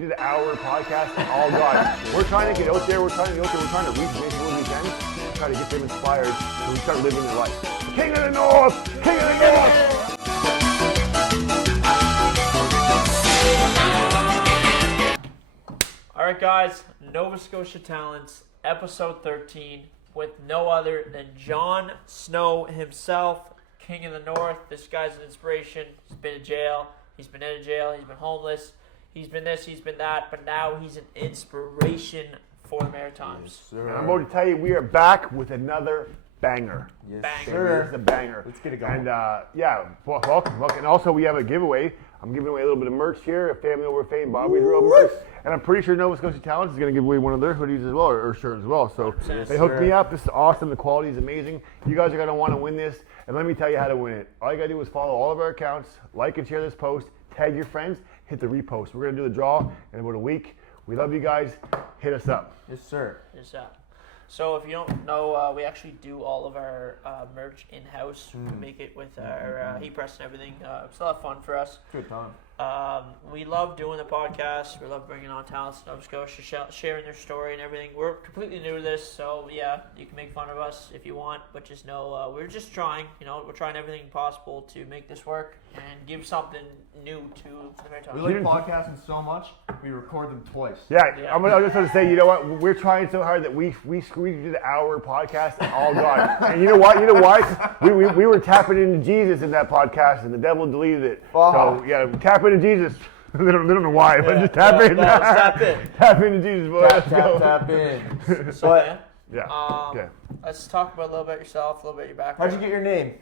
Did an hour podcast and all God. We're trying to get out there, we're trying to reach as many people as we can, try to get them inspired so we start living their life. King of the North! King of the North! Alright guys, Nova Scotia Talents, episode 13, with no other than Jon Snow himself, King of the North. This guy's an inspiration. He's been in jail, he's been out of jail, he's been homeless. He's been this, he's been that, but now he's an inspiration for the Maritimes. Yes, and I'm going to tell you, we are back with another banger. Yes, banger. sir. It's a banger. Let's get it going. And welcome. And also we have a giveaway. I'm giving away a little bit of merch here, a family over fame, Bobby's real merch. And I'm pretty sure Nova Scotia Talents is going to give away one of their hoodies as well, or shirts as well. So they hooked me up. This is awesome. The quality is amazing. You guys are going to want to win this. And let me tell you how to win it. All you got to do is follow all of our accounts, like and share this post, tag your friends, hit the repost. We're going to do the draw in about a week. We love you guys. Hit us up. Yes, sir. Yes, So if you don't know, we actually do all of our merch in-house. We make it with our heat press and everything. It's a lot of fun for us. Good time. We love doing the podcast. We love bringing on talents to Nova Scotia, sharing their story and everything. We're completely new to this, so yeah, you can make fun of us if you want, but just know we're just trying. We're trying everything possible to make this work and give something new to the Maritimes. We like podcasting so much, we record them twice. Yeah. I'm just going to say, you know what? We're trying so hard that we squeezed an hour podcast and all God. And you know what? We were tapping into Jesus in that podcast, and the devil deleted it. So yeah, tap into Jesus. they don't know why, but just tap in. Tap in. Tap into Jesus, boy. Tap in. So man, yeah. Okay. Let's talk about a little bit yourself, a little bit your background. How'd you get your name?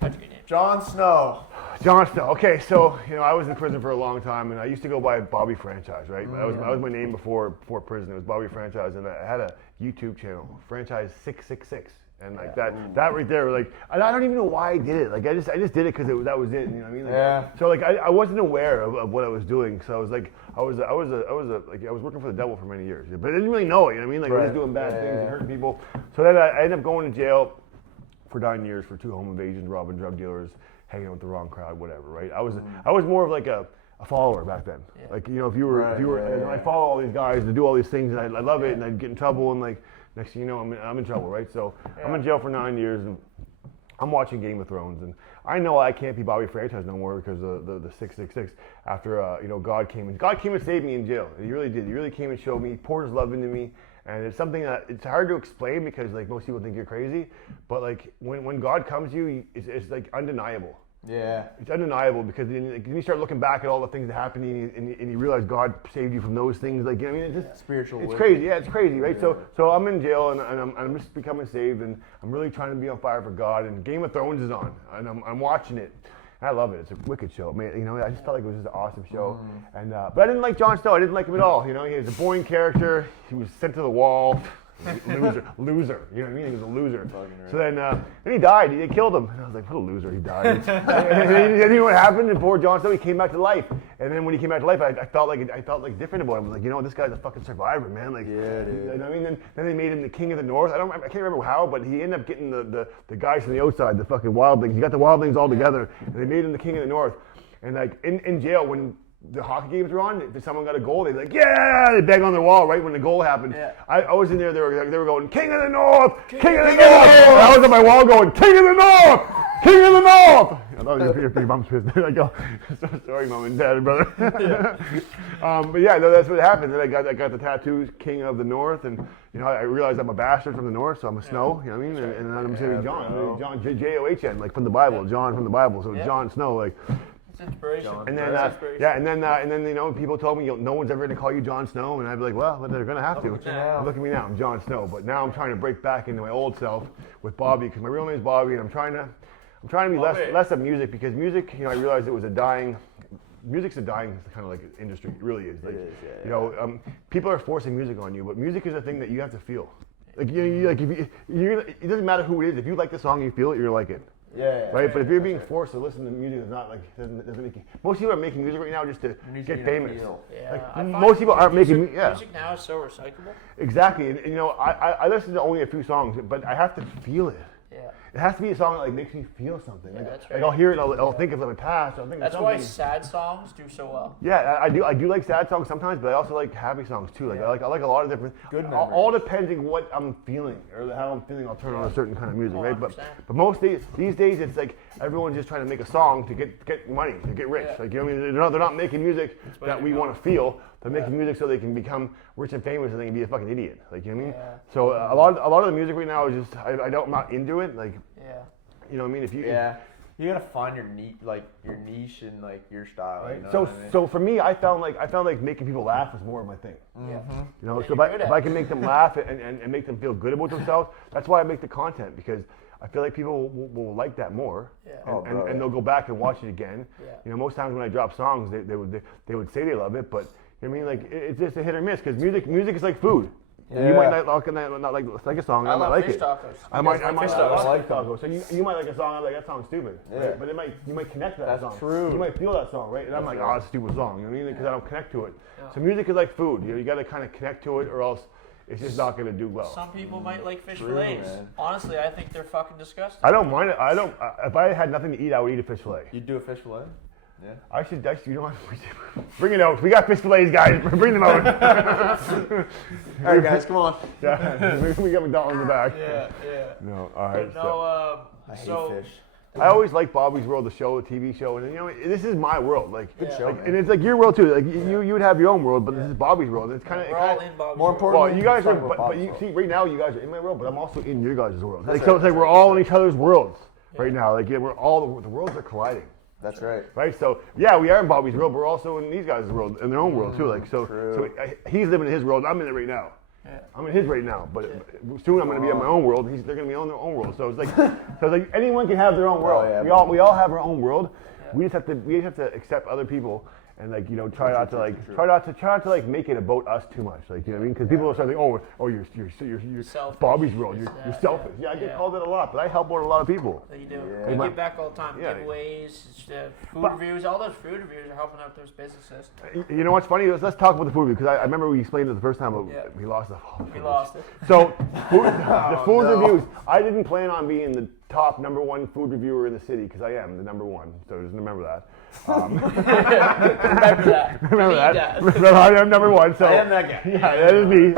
Jon Snow. Okay, so I was in prison for a long time, and I used to go by Bobby Franchise, right? That was my name before prison. It was Bobby Franchise, and I had a YouTube channel, Franchise 666. And like that right there, like I don't even know why I did it. Like I just did it because that was it. You know what I mean? Like, So like I wasn't aware of what I was doing. So I was like I was working for the devil for many years, but I didn't really know it. You know what I mean? Like I was doing bad things and hurting people. So then I ended up going to jail for 9 years for 2 home invasions, robbing drug dealers, hanging out with the wrong crowd, whatever. Right? I was more of like a follower back then. Like if you were, and I follow all these guys to do all these things, and I love it, and I'd get in trouble, and like. Next thing you know, I'm in trouble, right? So I'm in jail for 9 years, and I'm watching Game of Thrones, and I know I can't be Bobby Franchise no more because of the 666. After God came and saved me in jail. He really did. He really came and showed me. He poured His love into me, and it's something that it's hard to explain because like most people think you're crazy, but like when God comes to you, it's like undeniable. Yeah. It's undeniable because then you start looking back at all the things that happened and you realize God saved you from those things. Like, you know what I mean? It's just spiritual. It's crazy. Yeah, it's crazy, right? Yeah. So I'm in jail and I'm just becoming saved and I'm really trying to be on fire for God. And Game of Thrones is on and I'm watching it. I love it. It's a wicked show, man. I just felt like it was just an awesome show. And but I didn't like Jon Snow. I didn't like him at all. He was a boring character. He was sent to the wall. Loser. You know what I mean? He was a loser. So then he died. They killed him. And I was like, what a loser. He died. and you know what happened? And poor Jon Snow, he came back to life. And then when he came back to life, I felt like different about him. I was like, this guy's a fucking survivor, man. Like, yeah, dude. You know what I mean? Then they made him the King of the North. I can't remember how, but he ended up getting the guys from the outside, the fucking wildlings. He got the wildlings all together, and they made him the King of the North. And like in jail when the hockey games were on, if someone got a goal, they'd be like, yeah, they'd bang on their wall right when the goal happened. Yeah. I was in there, they were going, King of the North! King of the North! I was on my wall going, King of the North! King of the North! I thought your mom's pissed. I go, so sorry, mom and dad and brother. But yeah, that's what happened. Then I got the tattoos, King of the North, and I realized I'm a bastard from the North, so I'm a Snow. You know what I mean? And I'm saying John, John, like from the Bible, John from the Bible. So Jon Snow, like. Inspiration. And then, people told me no one's ever going to call you Jon Snow, and I'd be like, well, they're going to have to. Look at me now, I'm Jon Snow. But now I'm trying to break back into my old self with Bobby because my real name is Bobby, and I'm trying to be less of music because music, I realized it was music's a dying kind of like industry. It really is. Like, it is, people are forcing music on you, but music is a thing that you have to feel. Like it doesn't matter who it is. If you like the song, you feel it, you're like it. Right, but if you're being forced to listen to music, it's not like doesn't make you. Most people are making music right now just to get famous. Most people aren't making music now is so recyclable. Exactly, and I listen to only a few songs, but I have to feel it. Yeah. It has to be a song that like makes me feel something. Yeah, Like, that's like right. I'll hear it, I'll think of my past. I'll think That's of why something. sad songs do so well. Yeah, I do like sad songs sometimes, but I also like happy songs too. Like Yeah. I like a lot of different. Good all depending what I'm feeling or how I'm feeling. I'll turn on a certain kind of music, right? 100%. But most these days it's like everyone's just trying to make a song to get money, to get rich. Yeah. Like you know what I mean? They're not making music where that they're we going. want to feel. They're making music so they can become rich and famous and they can be a fucking idiot. Like you know what I mean? Yeah. So a lot of the music right now is just I'm not into it. Like Yeah. you know what I mean? If you Yeah. You gotta find your niche and like your style. Right. You know So what I mean? so for me, I found like making people laugh was more of my thing. Yeah. You know, Yeah, so you're good if at I it. can make them laugh and make them feel good about themselves, that's why I make the content because I feel like people will like that more, Yeah. and, Oh, bro, and they'll go back and watch it again. Yeah. You know, most times when I drop songs, they would say they love it, but you know what I mean, like it's just a hit or miss because music is like food. You Yeah. might not like a song, I might love like fish it. tacos. I might fish not tacos. like tacos. So you might like a song, I'm like that song's stupid, Yeah. right? But you might connect to that That's song. true. You might feel that song, right? And I'm That's like, right. oh, it's a stupid song. You know what I mean? Because I don't connect to it. Yeah. So music is like food. You got to kind of connect to it, or else it's just not going to do well. Some people might like fish True, fillets. man. Honestly, I think they're fucking disgusting. I don't mind it. I don't. If I had nothing to eat, I would eat a fish fillet. You do a fish fillet? Yeah. I should. You know what? Bring it out. We got fish fillets, guys. Bring them out. All right, guys, come on. Yeah, we got McDonald's in the back. Yeah. No, all right. But so. no, I hate so fish. I always like Bobby's World, the show, the TV show, and you know, this is my world. Like, Good show, like, and it's like your world too. Like you would have your own world, but this is Bobby's world. It's kind of we're all in Bobby's More world. important- Well, you guys are, Let's talk but about you Bob's see, right now you guys are in my world, but I'm also in your guys' world. That's Like, so right, it's like that's we're right, all that's in each other's worlds right now. Like, yeah, we're all the worlds are colliding, That's right. right? So yeah, we are in Bobby's world, but we're also in these guys' world, in their own world too. Like, so True. he's living in his world. I'm in it right now. Yeah. I'm in his right now, but soon I'm going to be in my own world. They're going to be on their own world. So it's like anyone can have their own world. yeah, we all have our own world. We just have to accept other people and like try not to like make it about us too much. Like you know what I mean? Because people will start thinking, oh you're Selfish. Bobby's world. You're Yeah, selfish. Yeah, I get called it a lot, but I help out a lot of people. That you do. Yeah. You My- give back all the time. Yeah. Giveaways, food But- reviews. All those food reviews are helping out those businesses. You know what's funny? Let's talk about the food because I remember we explained it the first time, but Yeah. we lost the. We lost it. So, the food no. reviews. I didn't plan on being the top #1 food reviewer in the city because I am the #1. So just remember that. Remember that. Remember He that. does. I am #1. So I am that guy. Yeah, that is me.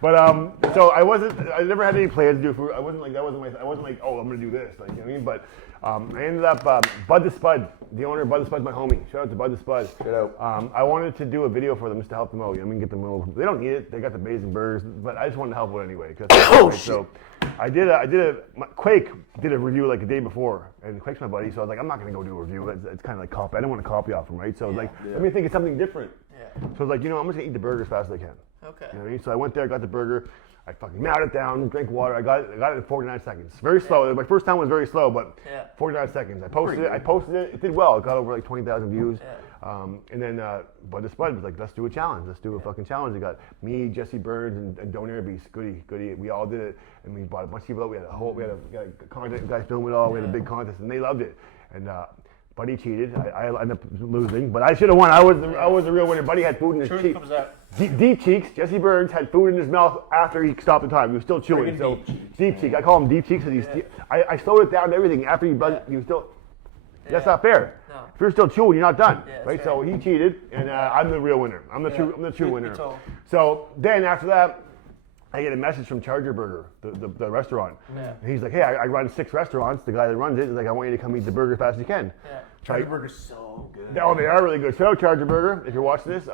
But so I never had any plans to do food. I wasn't like, oh, I'm gonna do this. Like you know what I mean? But I ended up Bud the Spud, the owner of Bud the Spud's my homie. Shout out to Bud the Spud. Shout out. I wanted to do a video for them just to help them out. You know, I mean, get them a little. They don't need it. They got the amazing burgers, but I just wanted to help out anyway. So I did Quake did a review like a day before, and Quake's my buddy, so I was like, I'm not gonna go do a review. It's kind of like copy. I didn't want to copy off him, right? So I was like, let me think of something different. Yeah. So I was like, I'm just gonna eat the burger as fast as I can. Okay. You know what I mean? So I went there, got the burger, I fucking mowed it down, drank water. I got it in 49 seconds. Very slow. My first time was very slow, but Yeah. 49 seconds. I posted it. It did well. It got over like 20,000 views. And then Bud the Spud was like, let's do a challenge. Let's do a fucking challenge. They got me, Jesse Burns, and Don't Airbeast. Goody. We all did it, and we brought a bunch of people out. We had a content guy film it all. We had a big contest, and they loved it. And Buddy cheated. I ended up losing, but I should have won. I was the real winner. Buddy had food in his Truth cheeks. comes out. Deep cheeks. Jesse Burns had food in his mouth after he stopped the time. He was still chewing. Friggin' So deep cheeks, deep cheek. I call him deep cheeks because I slowed it down and everything after he was still. That's not fair. No. If you're still chewing, you're not done, Yeah, that's right? right. So he cheated, and I'm the real winner. I'm the true Truth be winner. told. So then after that, I get a message from Charger Burger, the restaurant. Yeah. And he's like, hey, I run 6 restaurants. The guy that runs it is like, I want you to come eat the burger as fast as you can. Yeah. Charlie Burger's so good. Oh, they are really good. Shout out Charger Burger if you're watching this.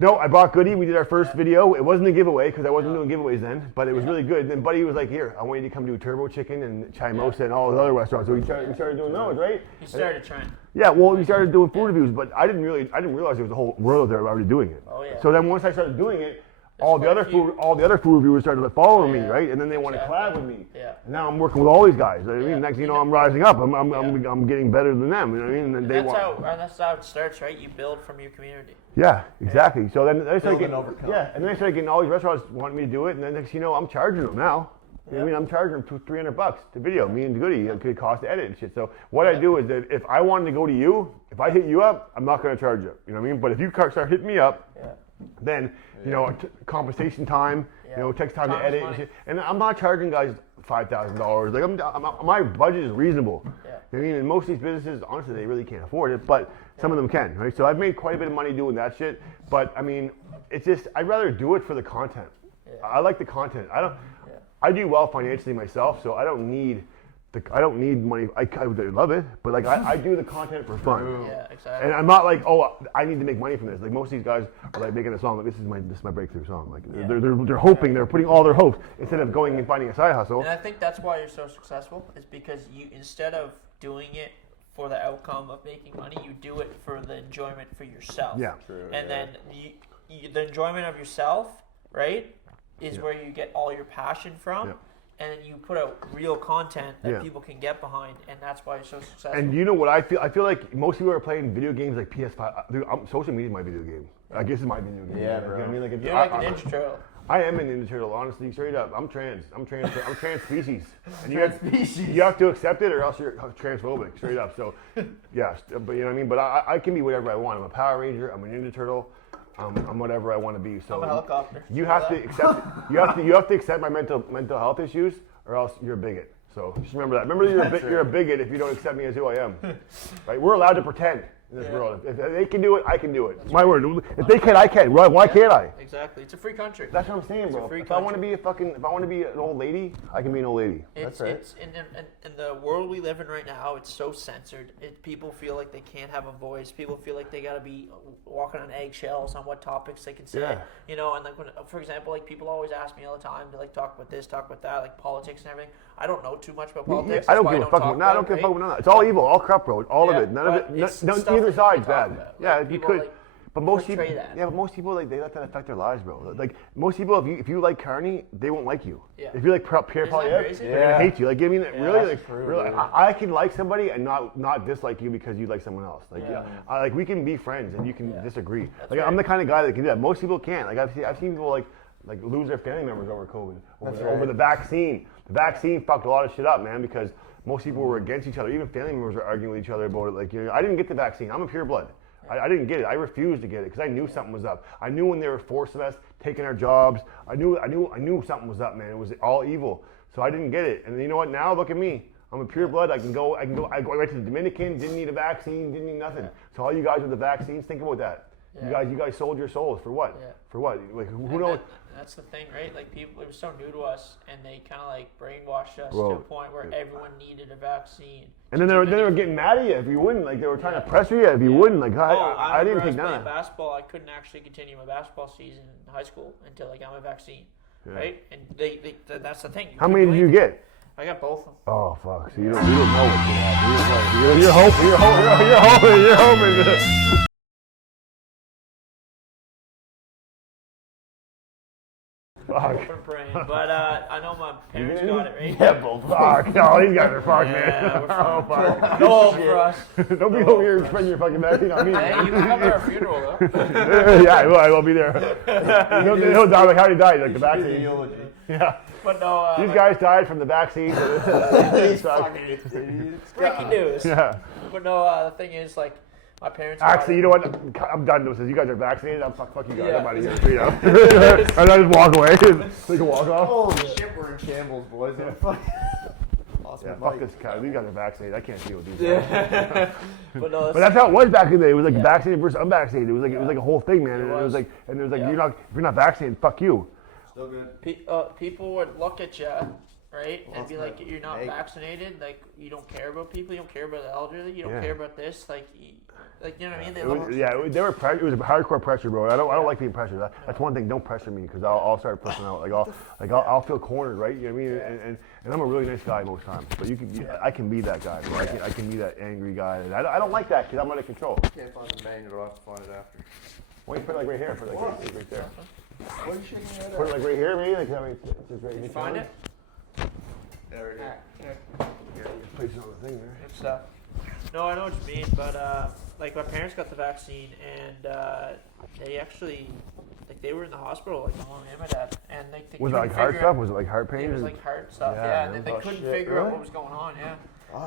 No, I bought Goody. We did our first video. It wasn't a giveaway because I wasn't doing giveaways then, but it was really good. And then Buddy was like, here, I want you to come do Turbo Chicken and Chimosa and all those other restaurants. So we started doing those, right? He started trying. Yeah, well, we started doing food reviews, but I didn't realize there was a whole world out there already doing it. Oh, yeah. So then once I started doing it, all the quite a other few. food reviewers started following me, Yeah. right? And then they want to Exactly. collab with me. Yeah. And now I'm working with all these guys. I mean, Yeah. next thing you know, I'm rising up. I'm getting better than them. You know what I mean? And then they want. That's how it starts, right? You build from your community. Yeah, exactly. So then I started Build getting and overcome. and then I started getting all these restaurants wanting me to do it, and then next thing you know, I'm charging them now. You know what I mean? I'm charging them $300 to video, me and Goody. It could cost to edit and shit. So what I do is that if I wanted to go to you, if I hit you up, I'm not going to charge you. You know what I mean? But if you start hitting me up, then compensation time. You know, it takes time to Time is edit and money. shit. And I'm not charging guys $5,000. Like my budget is reasonable. Yeah. I mean, and most of these businesses, honestly, they really can't afford it, but some of them can, right? So I've made quite a bit of money doing that shit. But I mean, it's just I'd rather do it for the content. Yeah. I like the content. I do well financially myself, so I don't need money. I love it, but like I do the content for fun. Yeah, exactly. And I'm not like, oh, I need to make money from this. Like most of these guys are like making a song like this is my breakthrough song. Like they're hoping, they're putting all their hopes instead of going and finding a side hustle. And I think that's why you're so successful, is because you, instead of doing it for the outcome of making money, you do it for the enjoyment for yourself. Yeah. True, And then the enjoyment of yourself, right, is where you get all your passion from. Yeah. And you put out real content that Yeah. people can get behind, and that's why you're so successful. And you know what I feel? I feel like most people are playing video games like PS5. Dude, social media is my video game. I guess it's my video game. Yeah, You know what I mean? Like, You're like a Ninja Turtle. I am an Ninja Turtle, honestly, straight up. I'm trans species. And Trans-species. you have to accept it or else you're transphobic, straight up. So, yeah, but you know what I mean? But I can be whatever I want. I'm a Power Ranger, I'm a Ninja Turtle, I'm whatever I want to be. So I'm a helicopter. you have to accept you have to accept my mental health issues or else you're a bigot. So just remember that. Remember you're a bigot if you don't accept me as who I am. Right? We're allowed to pretend in this world. If they can do it, I can do it. My word. If they can, I can. Why can't I? Exactly. It's a free country. That's what I'm saying, bro. free If I want to country. be if I want to be an old lady, I can be an old lady. It's in the world we live in right now. It's so censored. People feel like they can't have a voice. People feel like they gotta be walking on eggshells on what topics they can say. Yeah. You know, and like for example, like people always ask me all the time to like talk about this, talk about that, like politics and everything. I don't know too much about politics. I don't that's why give a fuck talk about. No, I don't give a fuck about none of that. It's all evil, all corrupt, bro. All of it. None of it. Neither side's bad. Yeah, you people, could. like, But most people, portray that. yeah, but most people like they let that affect their lives, bro. Like most people, if you like Carney, they won't like you. Yeah. If you like Pierre Isn't that Polyev, crazy? they're gonna hate you. Like I mean, really, that's like true, really, dude. I can like somebody and not dislike you because you like someone else. Like Yeah. like we can be friends and you can disagree. Like right. I'm the kind of guy that can do that. Most people can't. Like I've seen people like lose their family members over COVID, over the vaccine. The vaccine fucked a lot of shit up, man, because most people were against each other. Even family members were arguing with each other about it. Like, I didn't get the vaccine. I'm a pure blood. I didn't get it. I refused to get it because I knew something was up. I knew when they were forcing us, taking our jobs. I knew something was up, man. It was all evil. So I didn't get it. And you know what? Now look at me. I'm a pure blood. I go right to the Dominican. Didn't need a vaccine. Didn't need nothing. So all you guys with the vaccines, think about that. Yeah. You guys sold your souls for what? Yeah. For what? Like who knows? That's the thing, right? Like people, it was so new to us, and they kind of like brainwashed us Bro. to a point where everyone needed a vaccine. And then they were getting mad at you if you wouldn't. Like they were trying to pressure you if you wouldn't. Like I didn't take none none of of that. basketball. I couldn't actually continue my basketball season in high school until I got my vaccine, right? And that's the thing. How many did you get? I got both of them. Oh fuck! So you don't know what's gonna happen. You're hoping. Fuck. Hoping and praying. But I know my parents got it, right? Yeah, both. Fuck. No, these guys are fucked, Yeah, man. we're Oh fuck. No hope for us. Don't be over here spending your fucking vaccine on me. Hey, you can come to our funeral, though. Yeah, I will be there. He'll die like how he died, like the vaccine. Eulogy. Yeah. But no, These guys died from the vaccine. These fucking idiots. breaking news. Yeah. But no, the thing is, like, my parents got Actually, it. you know what? I'm done with this. You guys are vaccinated. Fuck you guys. Yeah. I'm out of here. You know? And I just walk away. Take a walk off. Holy shit, we're in shambles, boys. Lost Yeah, my fuck mic. this guy. These guys are vaccinated. I can't deal with these guys. But no, But that's how it was back in the day. It was like vaccinated versus unvaccinated. It was like a whole thing, man. And it was. was like Yeah. if you're not vaccinated, fuck you. Still good. people would look at you, right, and be like, "You're not Hey. vaccinated. Like, you don't care about people. You don't care about the elderly. You don't Yeah. care about this. Like, you know what I mean? They It look. was, they were it was a hardcore pressure, bro. I don't like being pressured. That's one thing. Don't pressure me because I'll start pushing out. I'll feel cornered, right? You know what I mean? And I'm a really nice guy most times. But I can be that guy, bro. I can be that angry guy. And I don't like that because I'm out of control. Can't find the manual, I'll have to find it after. Why don't you put it like right here? Put it like right there. What are you shaking your head Put it like right here, maybe. Like I mean, it's just right Did here. you find it? There it is. Yeah, you place it on the thing there. Good stuff. No, I know what you mean, but like my parents got the vaccine, and they actually, like, they were in the hospital, like my mom and my dad, and they Was it couldn't like heart figure stuff? out- Was it like heart pain? It was like heart stuff, Yeah, yeah. man. And they Oh, couldn't shit, figure out really? what was going on, yeah.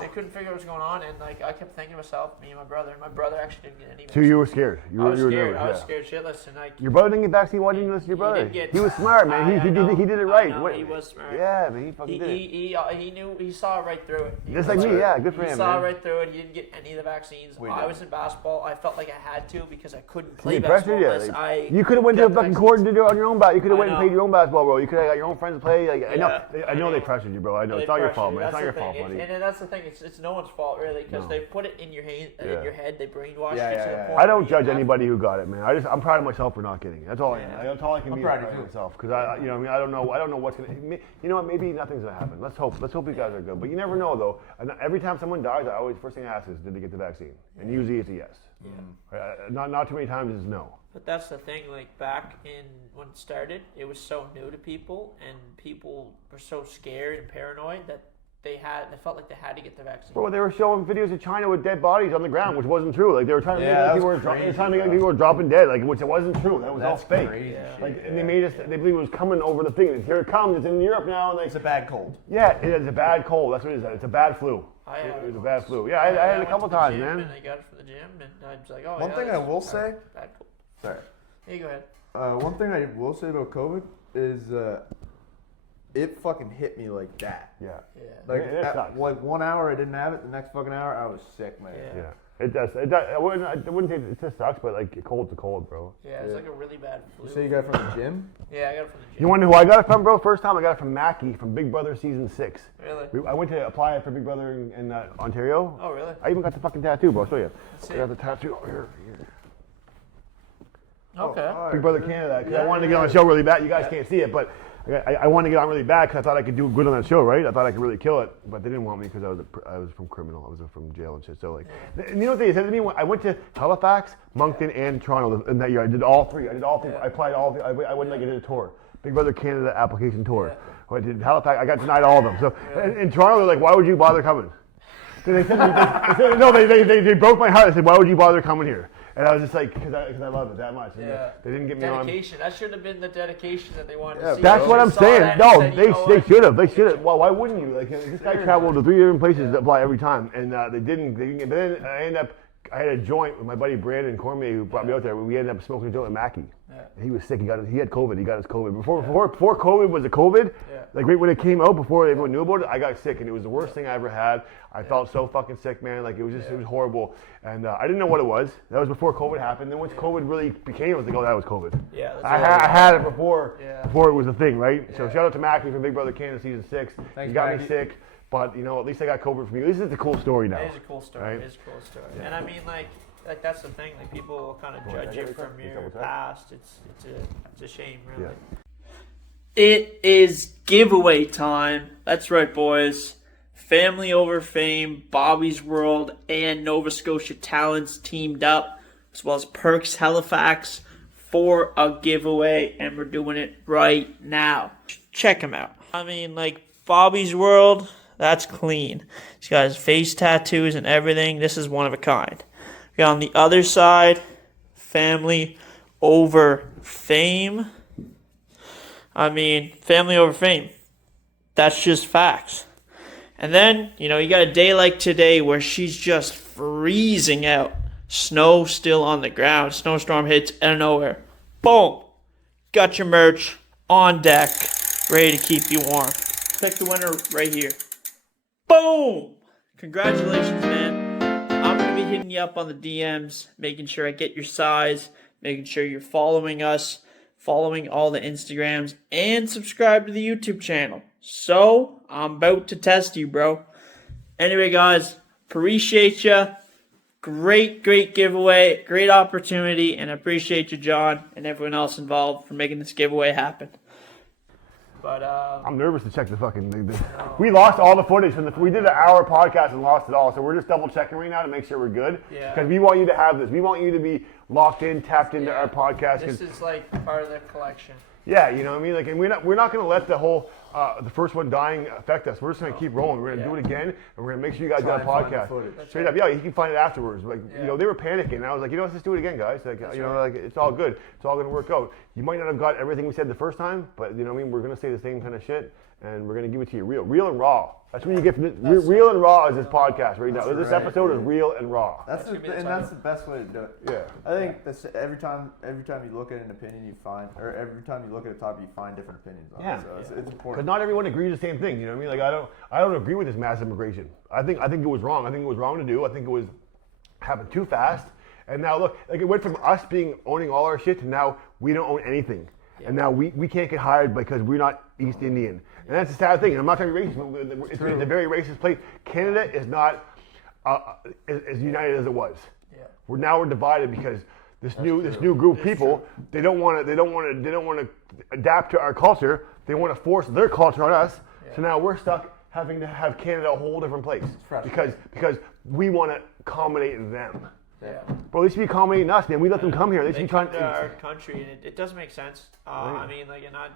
They couldn't figure out what was going on, and like I kept thinking to myself, me and my brother. My brother actually didn't get any. So you were scared. You I were was scared. nervous. I was Yeah. scared shitless, and like Your brother didn't get vaccine. Why didn't you listen to your brother? He was smart, man. He did it right. I know, he was smart. Yeah, man. He fucking did it. He knew. He saw right through it. Just like me. Yeah, good for He him, saw man. right through it. He didn't get any of the vaccines. We I did. was in basketball. I felt like I had to because I couldn't play You pressured basketball you. unless I. You could have went to a got the fucking vaccines. court and did it on your own bat. You could have I went and know. played your own basketball, bro. You could have got your own friends to play. Like, I know they know. pressured you, bro. I know They it's not your pressure fault, you. man. It's not That's your the fault, thing. buddy. And that's the thing. It's no one's fault really because No. they put it in your hand, Yeah. in your head. They brainwash Yeah, you yeah, to the yeah. point. I don't where judge you have- anybody who got it, man. I'm proud of myself for not getting it. That's all. Yeah. That's all I can I'm be. proud of proud you. myself because I mean, I don't know what's gonna. You know what? Maybe nothing's gonna happen. Let's hope you guys are good. But you never know, though. And every time someone dies, I always first thing I ask is, did they get the vaccine? And usually it's a yes. Not too many times it's no. But that's the thing. Like back in when it started, it was so new to people, and people were so scared and paranoid that they felt like they had to get the vaccine. Bro, they were showing videos of China with dead bodies on the ground, which wasn't true. Like they were trying to Yeah, make that people was were crazy, trying to get bro. people were dropping dead, like which it wasn't true. That was That's all fake. crazy Yeah. shit. Like and yeah. they made us. They believe it was coming over the thing. Here it comes. It's in Europe now. And It's a bad cold. yeah, it is a bad cold. That's what it is. It's a bad flu. I had It was a once. bad flu. Yeah, I had it a went couple to the times, gym, man. And I got it from the gym, and I was like, oh, One yeah, thing I that's will say. bad cold. Sorry. Here you go ahead. One thing I will say about COVID is it fucking hit me like that. Yeah, Yeah. Like, It sucks. like 1 hour I didn't have it. The next fucking hour I was sick, man. Yeah. yeah. It does. It does. I wouldn't say it just sucks, but like cold's a cold, bro. Yeah, it's Yeah. like a really bad flu. You say you got it from the gym? Yeah, I got it from the gym. You want to know who I got it from, bro? First time I got it from Mackie from Big Brother season 6. Really? I went to apply for Big Brother in Ontario. Oh, really? I even got the fucking tattoo, bro. I'll show you. Let's I see. got the tattoo over here. Okay. Oh, all right. Big Brother Canada, because I Yeah, wanted to get on the show really bad. You guys can't see it, but I wanted to get on really bad because I thought I could do good on that show, right? I thought I could really kill it, but they didn't want me because I was from criminal. I was from jail and shit. So like, and you know what they said to me? I went to Halifax, Moncton, and Toronto in that year. I did all three. Yeah. I applied all. I went like I did a tour. Big Brother Canada application tour. Yeah. I did Halifax. I got denied all of them. So in Toronto, they're like, "Why would you bother coming?" They said, no, they broke my heart. They said, "Why would you bother coming here?" And I was just like, because I love it that much. And Yeah. they didn't get me on. Dedication. That should have been the dedication that they wanted Yeah, to see. That's They what I'm saw that saying. and No, said, they "You know what? should have. They should have. Well, why wouldn't you? Like this guy traveled to 3 different places to apply every time, and they didn't. But then I ended up. I had a joint with my buddy Brandon Cormier who brought me out there. We ended up smoking a joint with Mackie. Yeah. He was sick. He had COVID. He got his COVID before COVID was a COVID. Yeah. Like right when it came out, before everyone knew about it, I got sick, and it was the worst thing I ever had. I felt so fucking sick, man. Like it was just, it was horrible, and I didn't know what it was. That was before COVID happened. Then once COVID really became, I was like, oh, that was COVID. Yeah. That's I had it before Yeah. before it was a thing, right? So Yeah. shout out to Mackie from Big Brother Canada season 6. Thanks, He got me Mackie. sick, but you know at least I got COVID from you. This is a cool story now. It is a cool story. Right? It is a cool story. And I mean, like that's the thing. Like people will kind of judge you from your past. It's a shame, really. Yeah. It is giveaway time. That's right, boys. Family over Fame, Bobby's World, and Nova Scotia Talents teamed up, as well as Perks Halifax, for a giveaway, and we're doing it right now. Check him out. I mean, like Bobby's World, that's clean. He's got his face tattoos and everything. This is one of a kind. We got on the other side, Family over Fame. I mean, Family over Fame. That's just facts. And then, you got a day like today where she's just freezing out. Snow still on the ground. Snowstorm hits out of nowhere. Boom. Got your merch on deck. Ready to keep you warm. Pick the winner right here. Boom. Congratulations, man. I'm going to be hitting you up on the DMs, making sure I get your size, making sure you're following us, following all the Instagrams, and subscribe to the YouTube channel. So, I'm about to test you, bro. Anyway, guys, appreciate you. Great giveaway, great opportunity, and I appreciate you, John, and everyone else involved for making this giveaway happen. But I'm nervous to check the fucking. We lost all the footage from we did an hour podcast and lost it all. So we're just double checking right now to make sure we're good. Yeah. Because we want you to have this. We want you to be locked in, tapped into our podcast. this is like part of the collection. Yeah, you know what I mean. Like, and we're not going to let the whole the first one dying affect us. We're just going to keep rolling. We're going to do it again, and we're going to make sure you guys Try got a and find the podcast. footage. Straight up, yeah, you can find it afterwards. Like, Yeah. they were panicking. I was like, let's just do it again, guys. Like, like it's all good. It's all going to work out. You might not have got everything we said the first time, but you know what I mean. We're going to say the same kind of shit, and we're gonna give it to you real and raw. That's what you get from this. Real and raw is this podcast right now. This episode is real and raw. That's the best way to do it. Yeah. I think that's every time you look at an opinion, you find, or every time you look at a topic, you find different opinions on it. So it's important. Because not everyone agrees the same thing. You know what I mean? Like I don't agree with this mass immigration. I think it was wrong. I think it was wrong to do. I think it was happened too fast. And now look, like it went from us owning all our shit to now we don't own anything. Yeah. And now we can't get hired because we're not East Indian. And that's a sad thing. And I'm not trying to be racist. It's a very racist place. Canada is not as united as it was. Yeah. We're divided because this new group of people, they don't want to adapt to our culture. They want to force their culture on us. Yeah. So now we're stuck having to have Canada a whole different place because we want to accommodate them. Yeah. But at least be accommodating us, man. We let them come here. They come to our country, and it does make sense. Right. I mean, like, and I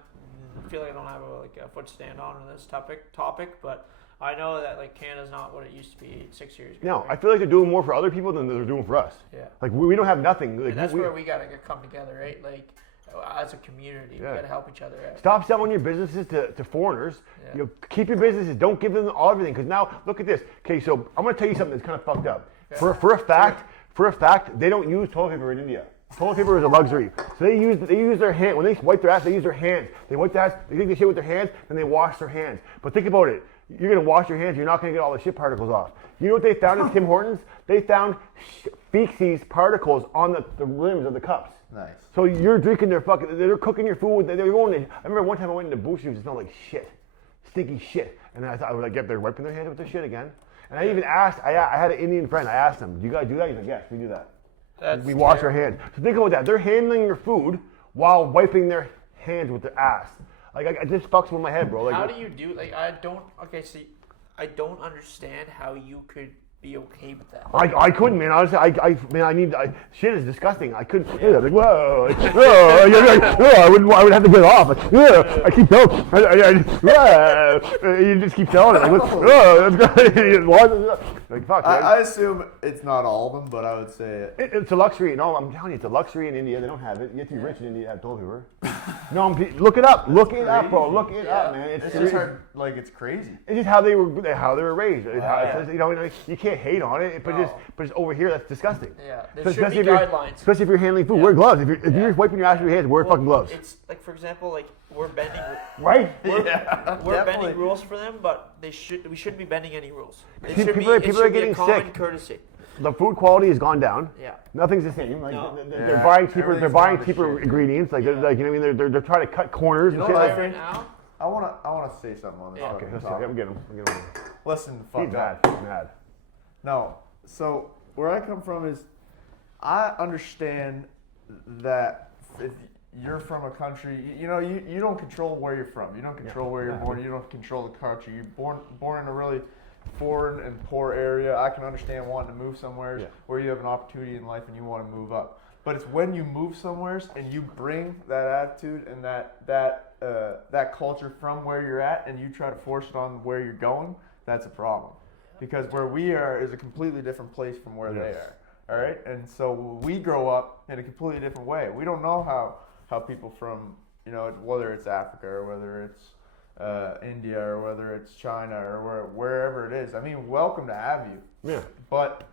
feel like I don't have a foot to stand on this topic, but I know that like Canada's not what it used to be 6 years ago. No, right? I feel like they're doing more for other people than they're doing for us. Yeah. Like we don't have nothing. Like, and that's where we gotta come together, right? Like as a community, we gotta help each other out. Stop selling your businesses to foreigners. Yeah. You know, keep your businesses. Don't give them everything. Because now look at this. Okay, so I'm gonna tell you something that's kind of fucked up. Okay. For a fact, they don't use toilet paper in India. Toilet paper is a luxury. So they use their hand. When they wipe their ass, they use their hands. They wipe their ass, they take the shit with their hands, and they wash their hands. But think about it. You're going to wash your hands, you're not going to get all the shit particles off. You know what they found at Tim Hortons? They found feces particles on the rims of the cups. Nice. So you're drinking they're cooking your food. They're going to, I remember one time I went into Boost Juice, it smelled like shit. Stinky shit. And then I thought, I was like, they're wiping their hands with this shit again. And I even asked, I had an Indian friend, I asked him, do you guys do that? He's like, yes, we do that. We wash our hands. So think about that. They're handling your food while wiping their hands with their ass. Like, it just fucks with my head, bro. Like, how do you do, like, I don't understand how you could be okay with that. I couldn't, man. Honestly, shit is disgusting. I couldn't. Yeah. Like, whoa, I would have to get off. Like, I keep telling. You just keep telling it. Like, fuck. I assume it's not all of them, but I would say it's a luxury. No, I'm telling you, it's a luxury in India. They don't have it. You have to be rich in India to have toilet paper. No, look it up. Look it up, bro. Look it up, man. It's just hard. Like, it's crazy. It's just how they were raised. You know, you can't hate on it, but just over here, that's disgusting. Yeah, there should be guidelines. Especially if you're handling food, wear gloves. If you're wiping your ass with your hands, wear fucking gloves. It's like, for example, like we're bending. Right? We're bending rules for them, but we shouldn't be bending any rules. People are getting sick. Courtesy. The food quality has gone down. Yeah. Nothing's the same. Like they're buying cheaper. They're buying cheaper ingredients. Like you know what I mean. They're trying to cut corners. You and know shit. what right now? I wanna say something on this. Okay, let's see. I'm getting him. Listen, fuck He's that. Mad. No. So where I come from is, I understand that if you're from a country, you know, you don't control where you're from. You don't control where you're born. You don't control the country. You're born in a really foreign and poor area. I can understand wanting to move somewhere where you have an opportunity in life and you want to move up. But it's when you move somewhere and you bring that attitude and that culture from where you're at and you try to force it on where you're going, that's a problem. Because where we are is a completely different place from where they are. All right? And so we grow up in a completely different way. We don't know how people from, you know, whether it's Africa or whether it's India or whether it's China or wherever it is. I mean, welcome to have you. Yeah. But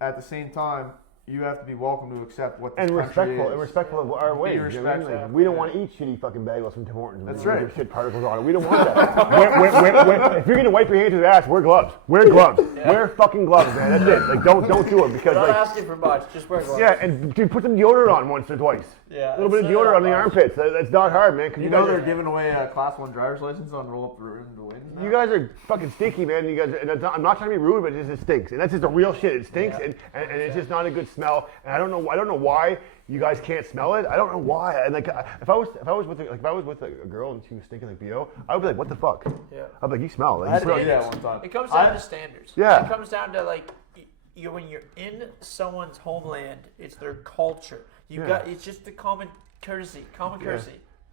at the same time, you have to be welcome to accept what this country is. And respectful of our ways. You know, like, we don't want to eat shitty fucking bagels from Tim Hortons. That's right. With shit particles on it. We don't want that. If you're gonna wipe your hands with your ass, wear gloves. Wear gloves. Wear fucking gloves, man. That's it. Like don't do it because not asking for much. Just wear gloves. Yeah, and dude, put some deodorant on once or twice. Yeah. A little bit of deodorant on the armpits. That's not hard, man. You know they're giving away a Class 1 driver's license on roll up the wings now? You guys are fucking stinky, man. You guys, I'm not trying to be rude, but it just stinks, and that's just the real shit. It stinks, and it's just not a good smell. And I don't know why you guys can't smell it. I don't know why. And like, if I was with a girl and she was stinking like BO, I would be like, what the fuck? Yeah. I'd be like, you smell. Like, one time. It comes down to standards. Yeah. It comes down to like, when you're in someone's homeland, it's their culture. It's just the common courtesy.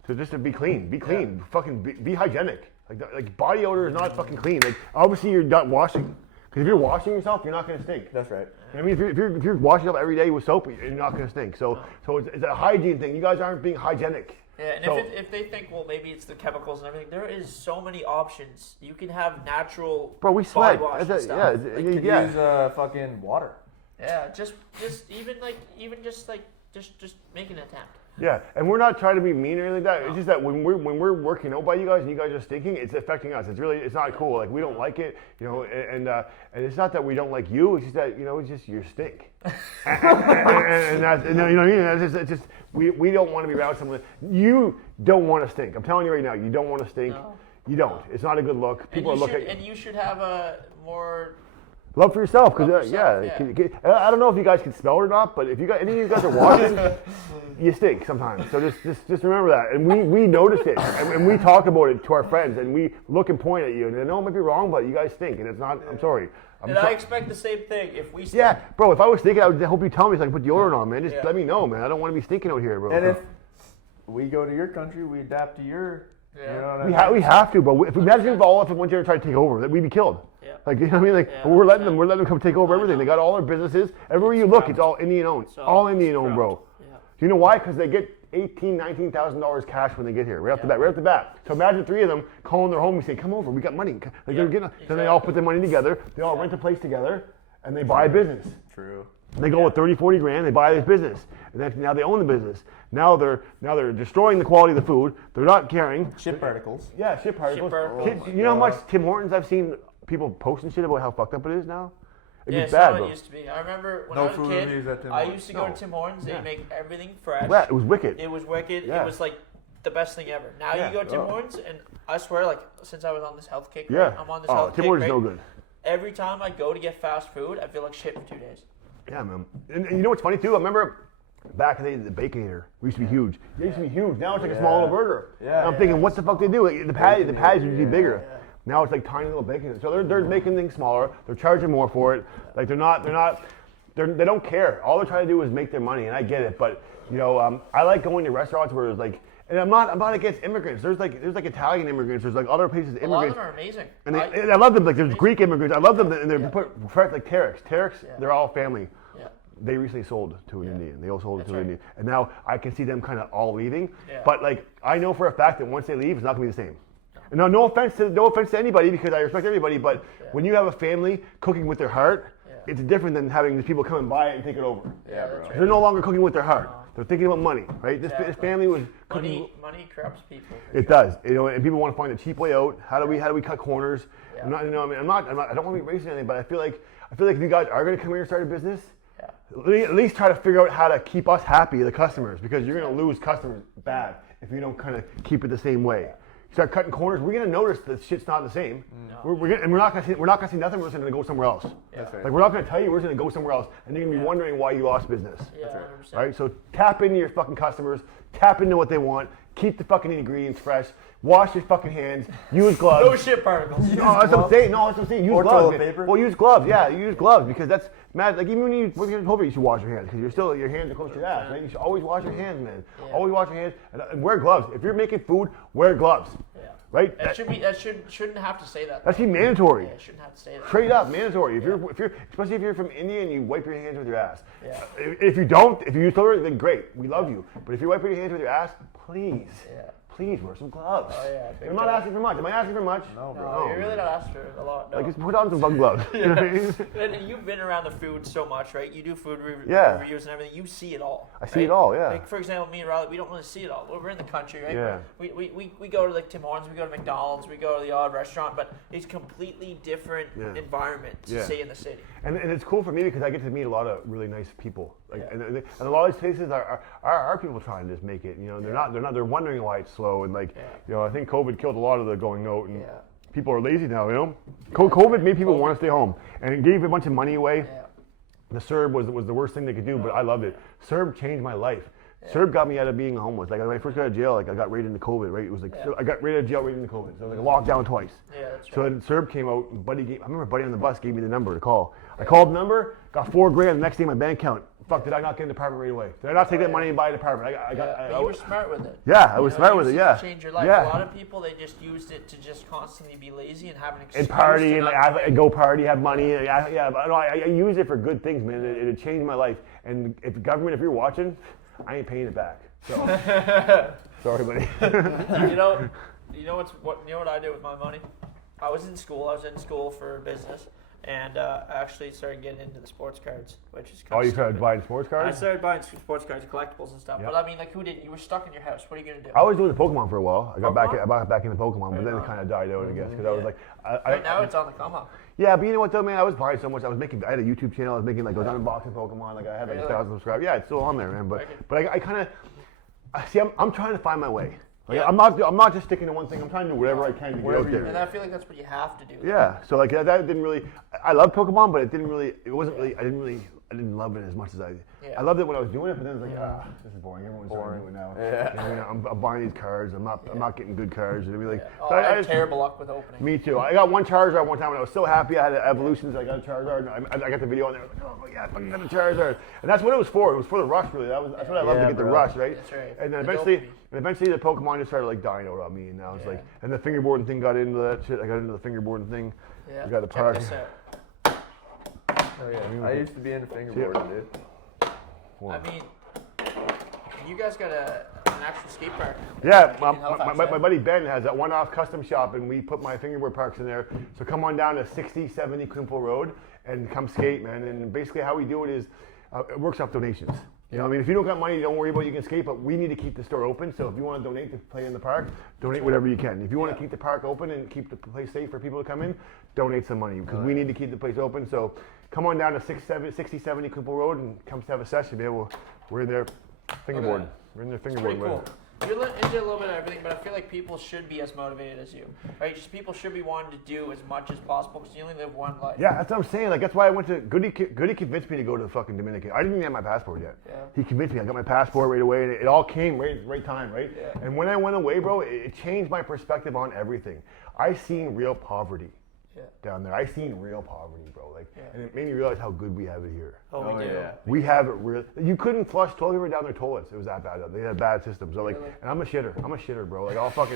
So just to be clean, fucking be hygienic. Like body odor is not fucking clean. Like obviously you're not washing. Because if you're washing yourself, you're not going to stink. That's right. I mean, if you're washing up every day with soap, you're not going to stink. So it's a hygiene thing. You guys aren't being hygienic. Yeah, and So- if they think, well, maybe it's the chemicals and everything, there is so many options. You can have natural Bro, we body sweat. wash and That's stuff. yeah, You could yeah. use fucking water. Yeah, just just make an attempt. Yeah, and we're not trying to be mean or anything like that. It's just that when we're working out by you guys and you guys are stinking, it's affecting us. It's not cool. Like we don't like it, you know. And it's not that we don't like you. It's just that it's just you stink. and that's you know what I mean. It's just we don't want to be around someone. You don't want to stink. I'm telling you right now, you don't want to stink. No. You don't. It's not a good look. People are looking. And you should have a more. Love for yourself, because Love for yourself, yeah. I don't know if you guys can smell it or not, but if you guys, any of you guys are watching, you stink sometimes. So just remember that, and we notice it, and we talk about it to our friends, and we look and point at you, and I know it might be wrong, but you guys stink, and it's not. I'm sorry. And I expect the same thing if we. Stink. Yeah, bro. If I was stinking, I would hope you tell me so I can put deodorant on, man. Just Yeah. let me know, man. I don't want to be stinking out here, bro. And if we go to your country, we adapt to your. Yeah. You know what I mean? we have to, bro. If we imagine if all of them went there and tried to take over, that we'd be killed. Yeah. Like you know what I mean? Like Yeah, we're letting them come take over I everything. know. They got all their businesses. Everywhere you look, it's all Indian owned. So, All Indian owned, bro. Yeah. Do you know why? Because they get $18,000-$19,000 cash when they get here, right off the bat. So imagine three of them calling their home and saying, "Come over, we got money." Like they're getting, Then they all put their money together. They all rent a place together, and they buy a business. True. They go with 30, 40 grand. They buy this business, and then now they own the business. Now they're destroying the quality of the food. They're not caring. Shit particles. Yeah, shit particles. particles. You know how much Tim Hortons I've seen people posting shit about how fucked up it is now? It Yeah, gets it's bad, not bro. what it used to be. I remember when No I was a food kid, reviews at Tim I Hortons. used to go No. to Tim Hortons. They Yeah. make everything fresh. Yeah, it was wicked. It was wicked. Yeah. It was like the best thing ever. Now Yeah. you go to Tim Oh. Hortons, and I swear, like since I was on this health kick, Yeah. I'm on this Oh, health Tim kick. Hortons is right? no good. Every time I go to get fast food, I feel like shit for 2 days. Yeah, man. And you know what's funny too? I remember back in the day, the Baconator used to be huge. It used to be huge. Now it's like a small little burger. Yeah. And I'm thinking, what the fuck they do? Like, the patties used to be bigger. Now it's like tiny little Baconator. So they're making things smaller. They're charging more for it. Like they don't care. All they're trying to do is make their money, and I get it. But I like going to restaurants where it's like, and I'm not against immigrants. There's like Italian immigrants. There's like other places A lot of immigrants. them are amazing. And I love them. Like there's Greek immigrants. I love them, and they're Yeah. put fresh like Terex. Terex, Yeah. they're all family. Yeah. They recently sold to an Indian. They all sold That's to an right. Indian, and now I can see them kind of all leaving. Yeah. But like I know for a fact that once they leave, it's not gonna be the same. And no offense to anybody because I respect everybody, but when you have a family cooking with their heart, it's different than having these people come and buy it and take it over. Yeah, that's right. They're no longer cooking with their heart. They're thinking about money, right? This Exactly. family was cooking. Money corrupts people. It does, and people want to find a cheap way out. How do we cut corners? Yeah. I'm not, I don't want to be racist or anything, but I feel like if you guys are going to come here and start a business, at least try to figure out how to keep us happy, the customers, because you're going to lose customers bad if you don't kind of keep it the same way. Start cutting corners, we're going to notice that shit's not the same. No. We're not going to see nothing. We're just going to go somewhere else. That's right. Like we're not going to tell you. We're just going to go somewhere else, and you're going to be wondering why you lost business. Yeah, 100%. Right? So tap into your fucking customers, tap into what they want, keep the fucking ingredients fresh, wash your fucking hands, use gloves. No shit particles. No, that's what I'm saying. No, that's what I'm saying. Use Or gloves. toilet man. paper. Well, use gloves. Yeah, use gloves because that's mad. Like even when you're over, you should wash your hands because your hands are close to your ass. Right? You should always wash your hands, man. Yeah. Always wash your hands and wear gloves. If you're making food, wear gloves. Yeah. Right? That shouldn't have to say that. That should be mandatory. Yeah, it shouldn't have to say that. Straight up, mandatory. If you're, especially if you're from India and you wipe your hands with your ass. Yeah. If you don't, if you use toilet, then great, we love you. But if you're wiping your hands with your ass, please, please wear some gloves. Oh, yeah, big I'm not time. asking for much. Am I asking for much? No, bro. No, you're really not asking for a lot. No. Like just put on some bug gloves. You know what I mean? And you've been around the food so much, right? You do food Yeah. reviews and everything. You see it all. I see it all, yeah. Like for example, me and Riley, we don't really see it all. We're in the country, right? Yeah. We go to like Tim Hortons, we go to McDonald's, we go to the odd restaurant, but it's completely different environment to Yeah. see in the city. And it's cool for me because I get to meet a lot of really nice people. Like, Yeah. and a lot of these places are people trying to just make it. You know, they're wondering why it's slow. And like, I think COVID killed a lot of the going out, and people are lazy now. You know, COVID made people want to stay home, and it gave a bunch of money away. Yeah. The CERB was the worst thing they could do, but I loved it. CERB changed my life. CERB got me out of being homeless. Like when I first got out of jail, like I got right into COVID. Right, it was like so I got right out of jail right into COVID. So like a lockdown twice. Yeah, that's So right. then CERB came out, and I remember Buddy on the bus gave me the number to call. I called the number, got $4 grand. The next day, my bank account. Fuck, did I not get an apartment right away? Did I not take that money and buy an apartment? But you were smart with it. Yeah, I was You smart know, with you it. used Yeah. to change your life. Yeah. A lot of people, they just used it to just constantly be lazy and have an excuse. And party to and not like, do it. and go party, have money. But no, I use it for good things, man. It changed my life. And if government, if you're watching, I ain't paying it back. So Sorry, buddy. You know what I did with my money? I was in school for business, and I actually started getting into the sports cards, which is kind of You started buying sports I cards? started buying sports cards and collectibles and stuff. Yep. But I mean, like, who didn't? You were stuck in your house. What are you gonna do? I was doing the Pokemon for a while. I got back into Pokemon, but then on. it kind of died out, I guess, because I was like, Right now, it's on the come up. yeah, but you know what though, man? I was buying so much. I had a YouTube channel. I was making I was unboxing Pokemon. Like I had like Really? 1,000 subscribers. Yeah, it's still on there, man. But I kind of see. I'm trying to find my way. Like, Yeah. I'm not just sticking to one thing. I'm trying to do whatever I can to get out there. And I feel like that's what you have to do. Yeah. So like that didn't really. I love Pokemon, but it wasn't really. I didn't love it as much as I. Yeah. I loved it when I was doing it, but then it's like, this is boring. Everyone's trying to do it now. Yeah. You know, I'm buying these cards. I'm not getting good cards. And like, Oh, so I had just- terrible luck with opening. Me too. I got one Charizard one time and I was so happy. I had evolutions. I got a Charizard. And I got the video on there. I was like, oh my god, I fucking got a Charizard. And that's what it was for. It was for the rush, really. That's what I love to get the rush, right? That's right. And then The eventually the Pokemon just started like dying out on me. And now it's like, and the fingerboarding thing got into that shit. I got into the fingerboarding thing. Yeah. We got the Check park. this out. Oh yeah, I used to be into fingerboarding, dude. I mean, you guys got an actual skate park. Yeah, in Halifax, my buddy Ben has that one-off custom shop, and we put my fingerboard parks in there. So come on down to 6070 Quimple Road and come skate, man. And basically how we do it is, it works off donations. You know what I mean? If you don't got money, don't worry about it, you can skate, but we need to keep the store open. So if you want to donate to play in the park, donate whatever you can. If you want to keep the park open and keep the place safe for people to come in, donate some money because we need to keep the place open. So come on down to 6070 Quimple Road and come have a session. We're in there fingerboarding. We're in there Pretty fingerboarding. cool. You're into a little bit of everything, but I feel like people should be as motivated as you, right? Just people should be wanting to do as much as possible because you only live one life. Yeah, that's what I'm saying. Like that's why I went to Goody convinced me to go to the fucking Dominican. I didn't even have my passport yet. Yeah. He convinced me. I got my passport right away, and it all came right time, right? Yeah. And when I went away, bro, it changed my perspective on everything. I seen real poverty down there. I seen real poverty, bro. Like, and it made me realize how good we have it here. Oh, we do. Yeah. We have it real. You couldn't flush toilet paper down their toilets. It was that bad. They had bad systems. So like, and I'm a shitter, bro. Like I'll clog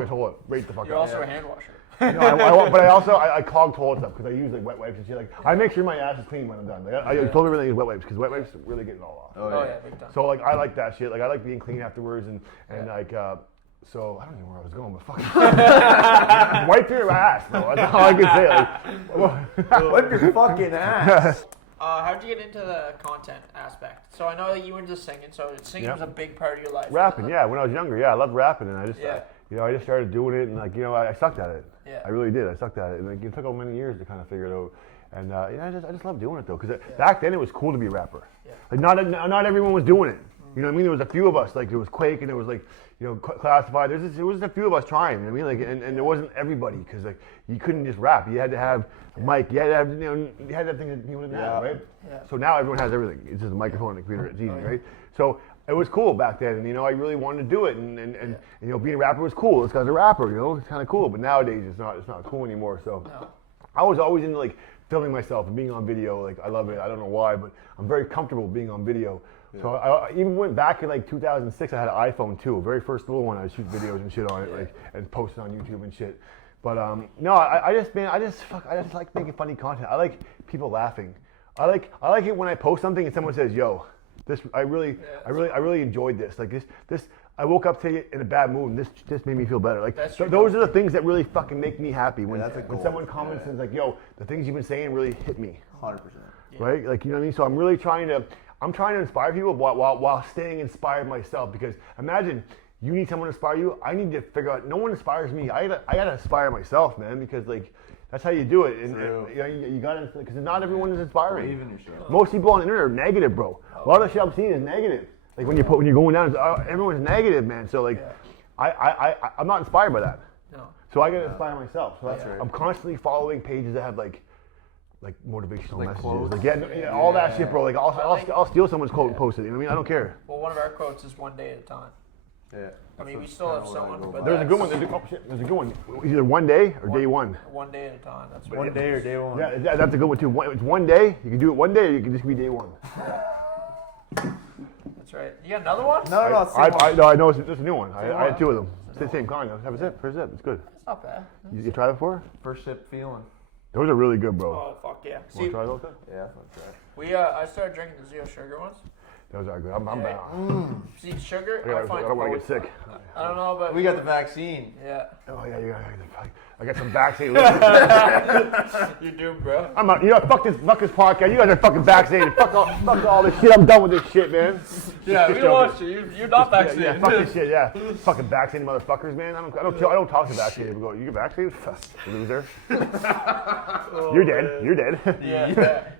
a toilet right the fuck You're up. also a hand washer. No, I clog toilets up because I use like wet wipes and shit. Like I make sure my ass is clean when I'm done. Like I told everyone I use wet wipes because wet wipes really get it all off. Oh yeah, big time. So like I like that shit. Like I like being clean afterwards and like so I don't know where I was going, but fuck. Wipe your ass, bro. That's all I can say. Like, Wipe your fucking ass. How'd you get into the content aspect? So I know that you were into singing, so singing was a big part of your life. rapping, yeah. When I was younger, I loved rapping, and I just, Yeah. I just started doing it, and like, I sucked at it. Yeah. I really did. I sucked at it, and like, it took so many years to kind of figure it out. And I just love doing it though, because back then it was cool to be a rapper. Yeah. Like not everyone was doing it. You know what I mean? There was a few of us. Like there was Quake, and there was like Classified. There was a few of us trying. You know what I mean? Like and there wasn't everybody because like you couldn't just rap. You had to have a mic. You had to have you had to have things that people didn't have, right? Yeah. So now everyone has everything. It's just a microphone and a computer. It's easy, right? So it was cool back then, and I really wanted to do it, and being a rapper was cool. This guy's a rapper, it's kind of cool. But nowadays it's not cool anymore. So I was always into like filming myself and being on video. Like I love it. I don't know why, but I'm very comfortable being on video. Yeah. So I even went back in like 2006. I had an iPhone too, very first little one. I would shoot videos and shit on it, like and post it on YouTube and shit. But no, I just like making funny content. I like people laughing. I like it when I post something and someone says, "Yo, this I really enjoyed this. Like this I woke up today in a bad mood and this made me feel better." Like those are the things that really fucking make me happy when someone comments and is like, "Yo, the things you've been saying really hit me." 100%. Right? Like you know what I mean? So I'm really trying to inspire people while staying inspired myself, because imagine you need someone to inspire you. I need to figure out, no one inspires me. I gotta inspire myself, man, because like that's how you do it. And you gotta, because not everyone is inspiring. Believe in yourself. Most people on the internet are negative, bro. A lot of the shit I'm seeing is negative. Like when you're going down, everyone's negative, man. So like I'm not inspired by that. No. So I gotta inspire myself. So That's right. I'm constantly following pages that have like motivational Like messages, quotes. like all that shit, bro. Like I'll steal someone's quote and post it. You know what I mean? I don't care. Well, one of our quotes is one day at a time. Yeah. I mean, we still have someone, but There's a good one. There's a good one. Either one day or day one. One day at a time. That's One day or day one. Yeah, that's a good one too. It's one day. You can do it one day, or you can just be day one. That's right. You got another one? No. I know it's a new one. I had two of them. It's the same kind. Have a sip. First sip. It's good. That's not bad. You tried it before? First sip feeling. Those are really good, bro. Oh fuck yeah! Want to try those? Yeah, that's what I'm trying. I started drinking the zero sugar ones. Those are good. I'm down. See, sugar, I I find don't want to get sick. I don't know, but We got the vaccine. yeah. Oh yeah, I got some vaccine. You're doomed, bro. I'm out. You know, fuck this podcast. You guys are fucking vaccinated. Fuck all this shit. I'm done with this shit, man. Yeah, we don't want you. You're not vaccinated. Yeah, fuck this shit. Yeah, fucking vaccinated motherfuckers, man. I don't talk to vaccinated people. Go, you get vaccinated, loser. You're dead. You're dead. Yeah.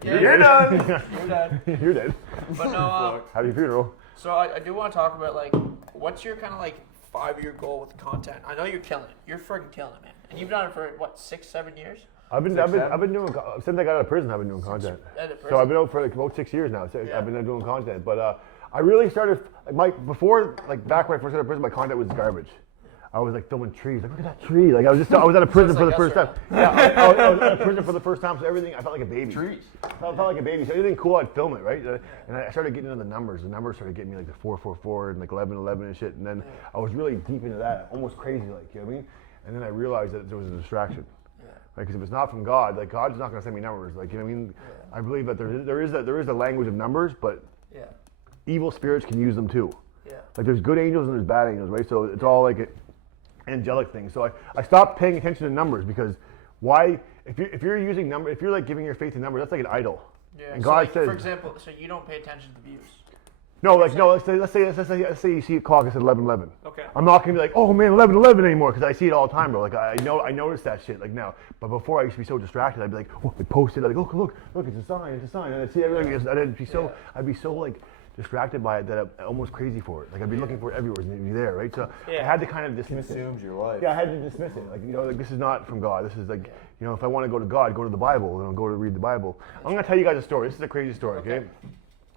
You're done. You're done. You're dead. But no, Happy funeral. so I do want to talk about, like, what's your kind of, like, 5-year goal with content? I know you're killing it. You're freaking killing it, man. And you've done it for, what, 6-7 years? I've been doing, since I got out of prison, I've been doing content. So I've been out for like about 6 years now. So I've been doing content. But I really started, back when I first got out of prison, my content was garbage. I was like filming trees. Like, look at that tree. Like I was out of prison for the first time. Yeah, I was out of prison for the first time. So everything, I felt like a baby. Trees. I felt like a baby. So anything cool, I'd film it, right? And I started getting into the numbers. The numbers started getting me like the 444 and like 1111 and shit. And then I was really deep into that, almost crazy, like, you know what I mean? And then I realized that there was a distraction. Because if it's not from God, like God's not going to send me numbers. Like, you know what I mean? I believe that there is the language of numbers, but evil spirits can use them too. Like there's good angels and there's bad angels, right? So it's all like angelic things. So I stopped paying attention to numbers because why? If you're using numbers, if you're like giving your faith to numbers, that's like an idol. Yeah. And So God like, says, for example, so you don't pay attention to views. no. Let's say you see a clock that says 11:11. Okay. I'm not gonna be like, oh man, 11:11 anymore, because I see it all the time, bro. Like I notice that shit like now. But before I used to be so distracted, I'd be like, oh, I post it, I'd like, look, it's a sign, and I'd see everything. I'd be so like distracted by it that I'm almost crazy for it. Like I'd be looking for it everywhere and it'd be there, right? So I had to kind of dismiss it. Consumes your life. Yeah, I had to dismiss it. Like, you know, like this is not from God. This is like, you know, if I want to go to God, go to the Bible, and I'll go to read the Bible. I'm gonna tell you guys a story. This is a crazy story, okay?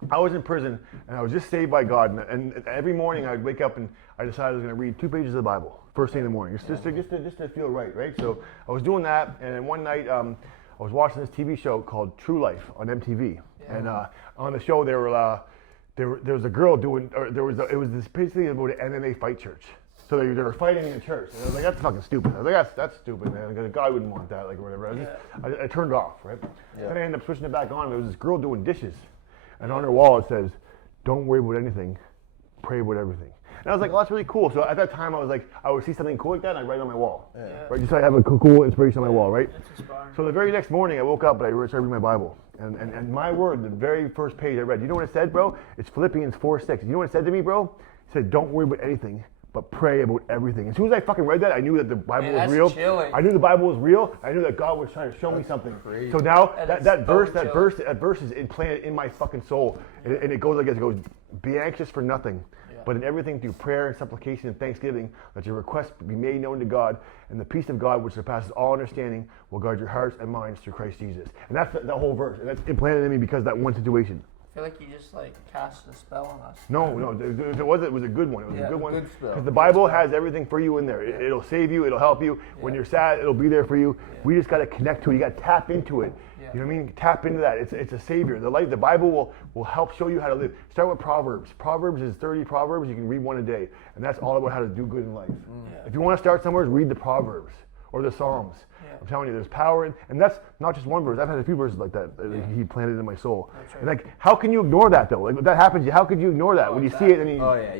I was in prison and I was just saved by God, and every morning I'd wake up and I decided I was going to read 2 pages of the Bible first thing in the morning, just to feel right? So I was doing that, and then one night I was watching this TV show called True Life on MTV, and on the show there was a girl doing, or it was basically about an MMA fight church. So they were fighting in a church, and I was like, that's fucking stupid. I was like, that's stupid, man, because God wouldn't want that, like, or whatever. I turned it off, right? Then I ended up switching it back on. There was this girl doing dishes. And on her wall it says, don't worry about anything, pray about everything. And I was like, oh, that's really cool. So at that time I was like, I would see something cool like that and I'd write it on my wall. Right? Just so I have a cool inspiration on my wall, right? That's inspiring. So the very next morning I woke up and I started reading my Bible. And my word, the very first page I read, you know what it said, bro? It's Philippians 4:6. You know what it said to me, bro? It said, don't worry about anything, but pray about everything. As soon as I fucking read that, I knew that the Bible was real. Chilling. I knew the Bible was real. I knew that God was trying to show me something. Crazy. So now that verse is implanted in my fucking soul, and it goes like this. It goes, be anxious for nothing, but in everything through prayer and supplication and thanksgiving, let your requests be made known to God, and the peace of God, which surpasses all understanding, will guard your hearts and minds through Christ Jesus. And that's the whole verse, and that's implanted in me because of that one situation. I feel like you just like cast a spell on us. No, it was a good one. It was a good one. Good spell. Because the Bible has everything for you in there. It'll save you. It'll help you. When you're sad, it'll be there for you. We just got to connect to it. You got to tap into it. You know what I mean? Tap into that. It's a savior. The Bible will help show you how to live. Start with Proverbs. Proverbs is 30 Proverbs. You can read one a day. And that's all about how to do good in life. If you want to start somewhere, read the Proverbs or the Psalms. I'm telling you, there's power in, and that's not just one verse. I've had a few verses like that he planted in my soul. Right. And like, how can you ignore that though? Like, if that happens, how could you ignore that when you see it? And you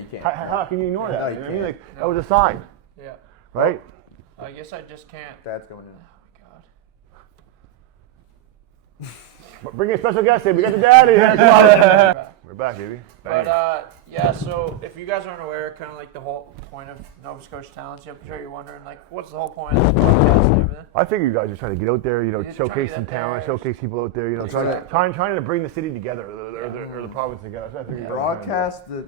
can't. How can you ignore that? No, you know what I mean? Like, that was a sign. Yeah. Right? I guess I just can't. Dad's going in. Oh my God. But bring a special guest in. We got the daddy here. Come on. We're back, baby. Bang. But so if you guys aren't aware, kind of like the whole point of Nova Scotia Talents, I'm sure you're wondering, like, what's the whole point of the podcast and everything? I figure you guys are trying to get out there, you know, You're showcase some talent, showcase people out there, you know, trying to bring the city together, or the province together. That's what I figure you guys are trying to do. Broadcast the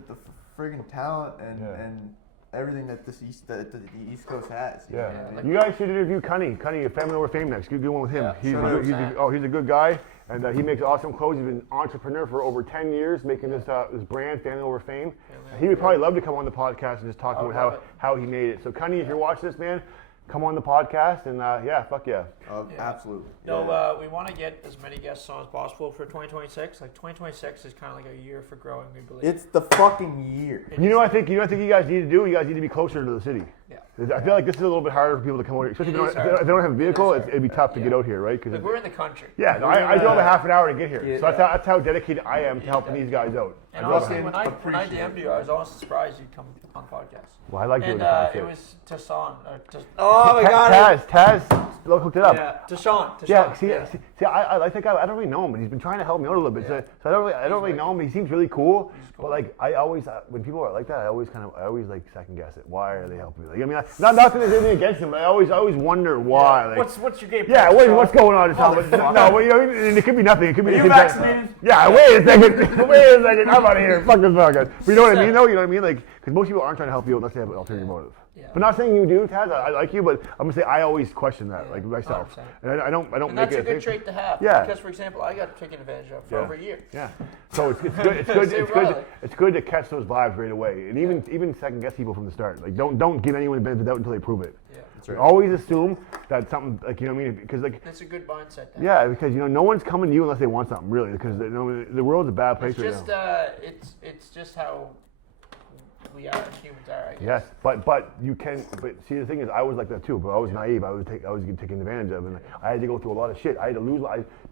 friggin' talent and everything that the East Coast has. You guys should interview Cunny. Cunny, Family Over Fame next. Do one with him. He's a good guy, and he makes awesome clothes. He's been an entrepreneur for over 10 years, making this brand, Family Over Fame. He would probably love to come on the podcast and just talk about how he made it. So Cunny, if you're watching this, man, come on the podcast, and fuck yeah. Absolutely. No, we want to get as many guests on as possible for 2026. Like 2026 is kind of like a year for growing, we believe. It's the fucking year. You know what I think you guys need to do? You guys need to be closer to the city. Yeah. I feel like this is a little bit harder for people to come out here, especially if they don't have a vehicle. It'd be tough to get out here, right? Because we're in the country. Yeah, no, I drove a half an hour to get here, so that's how dedicated I am to helping these guys out. And honestly, when I DM'd you, I was honestly surprised you'd come on the podcast. Well, I like doing the And podcast. it was Tassan. Oh my God! Taz, hooked it up. Yeah, Tashawn. Yeah, see, I like that guy. I don't really know him, but he's been trying to help me out a little bit. So I don't really know him. But he seems really cool. But like, I always, when people are like that, I always like second guess it. Why are they helping me? Like, I mean, not that there's anything against them, but I always wonder why. Yeah. Like, What's your game? Yeah, what's going on? No, well, you know, it could be nothing. It could be. Are you vaccinated? Yeah, wait a second. Wait a second. I'm out of here. Fuck this podcast. But you know what I mean, though. You know what I mean? Like, because most people aren't trying to help you unless they have an ulterior motive. Yeah. But not saying you do, Taz. I like you, but I'm gonna say I always question that, like myself, 100%. and I don't And make that's it a good trait to have. Yeah. Because, for example, I got taken advantage of for over a year. Yeah. So it's good. It's good to catch those vibes right away, and even second guess people from the start. Like don't give anyone the benefit of the doubt until they prove it. Yeah. That's right. Always assume that something, like, you know what I mean, because like. That's a good mindset. Yeah, because you know no one's coming to you unless they want something, really, because you know, the world's a bad place right now. It's just how we are, humans are, I guess. Yes, but see, the thing is, I was like that too. But I was naive. I was getting taken advantage of, and I had to go through a lot of shit. I had to lose.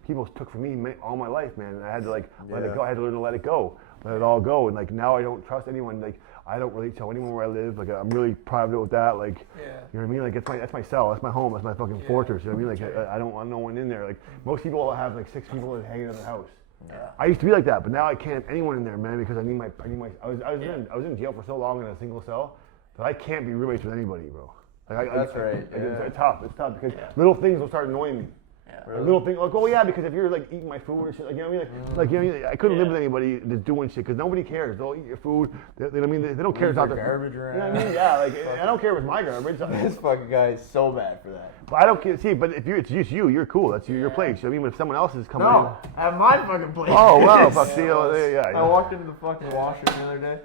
People took from me all my life, man. And I had to let it go. I had to learn to let it go, let it all go. And like now, I don't trust anyone. Like I don't really tell anyone where I live. Like I'm really private with that. Like you know what I mean. Like that's my cell. That's my home. That's my fucking fortress. You know what I mean? Like I don't want no one in there. Like most people will have like 6 people hanging in their house. Yeah. I used to be like that, but now I can't have anyone in there, man, because I was in jail for so long in a single cell that I can't be roommates with anybody, bro. That's right. It's tough because little things will start annoying me. Yeah. Really? Little things like, oh yeah, because if you're like eating my food or shit, like you know what I mean, like you know what I mean, I couldn't live with anybody that's doing shit because nobody cares. They'll eat your food. They, you know what I mean, they don't care. It's not their garbage around. You know what I mean? Yeah, like I don't care if it's my garbage. This fucking guy is so bad for that. But I don't care. See, but if it's just you're cool. That's your place. You know what I mean, but if someone else is coming in. I have my fucking place. Oh wow, fuck, see, yeah. I walked into the fucking washroom the other day.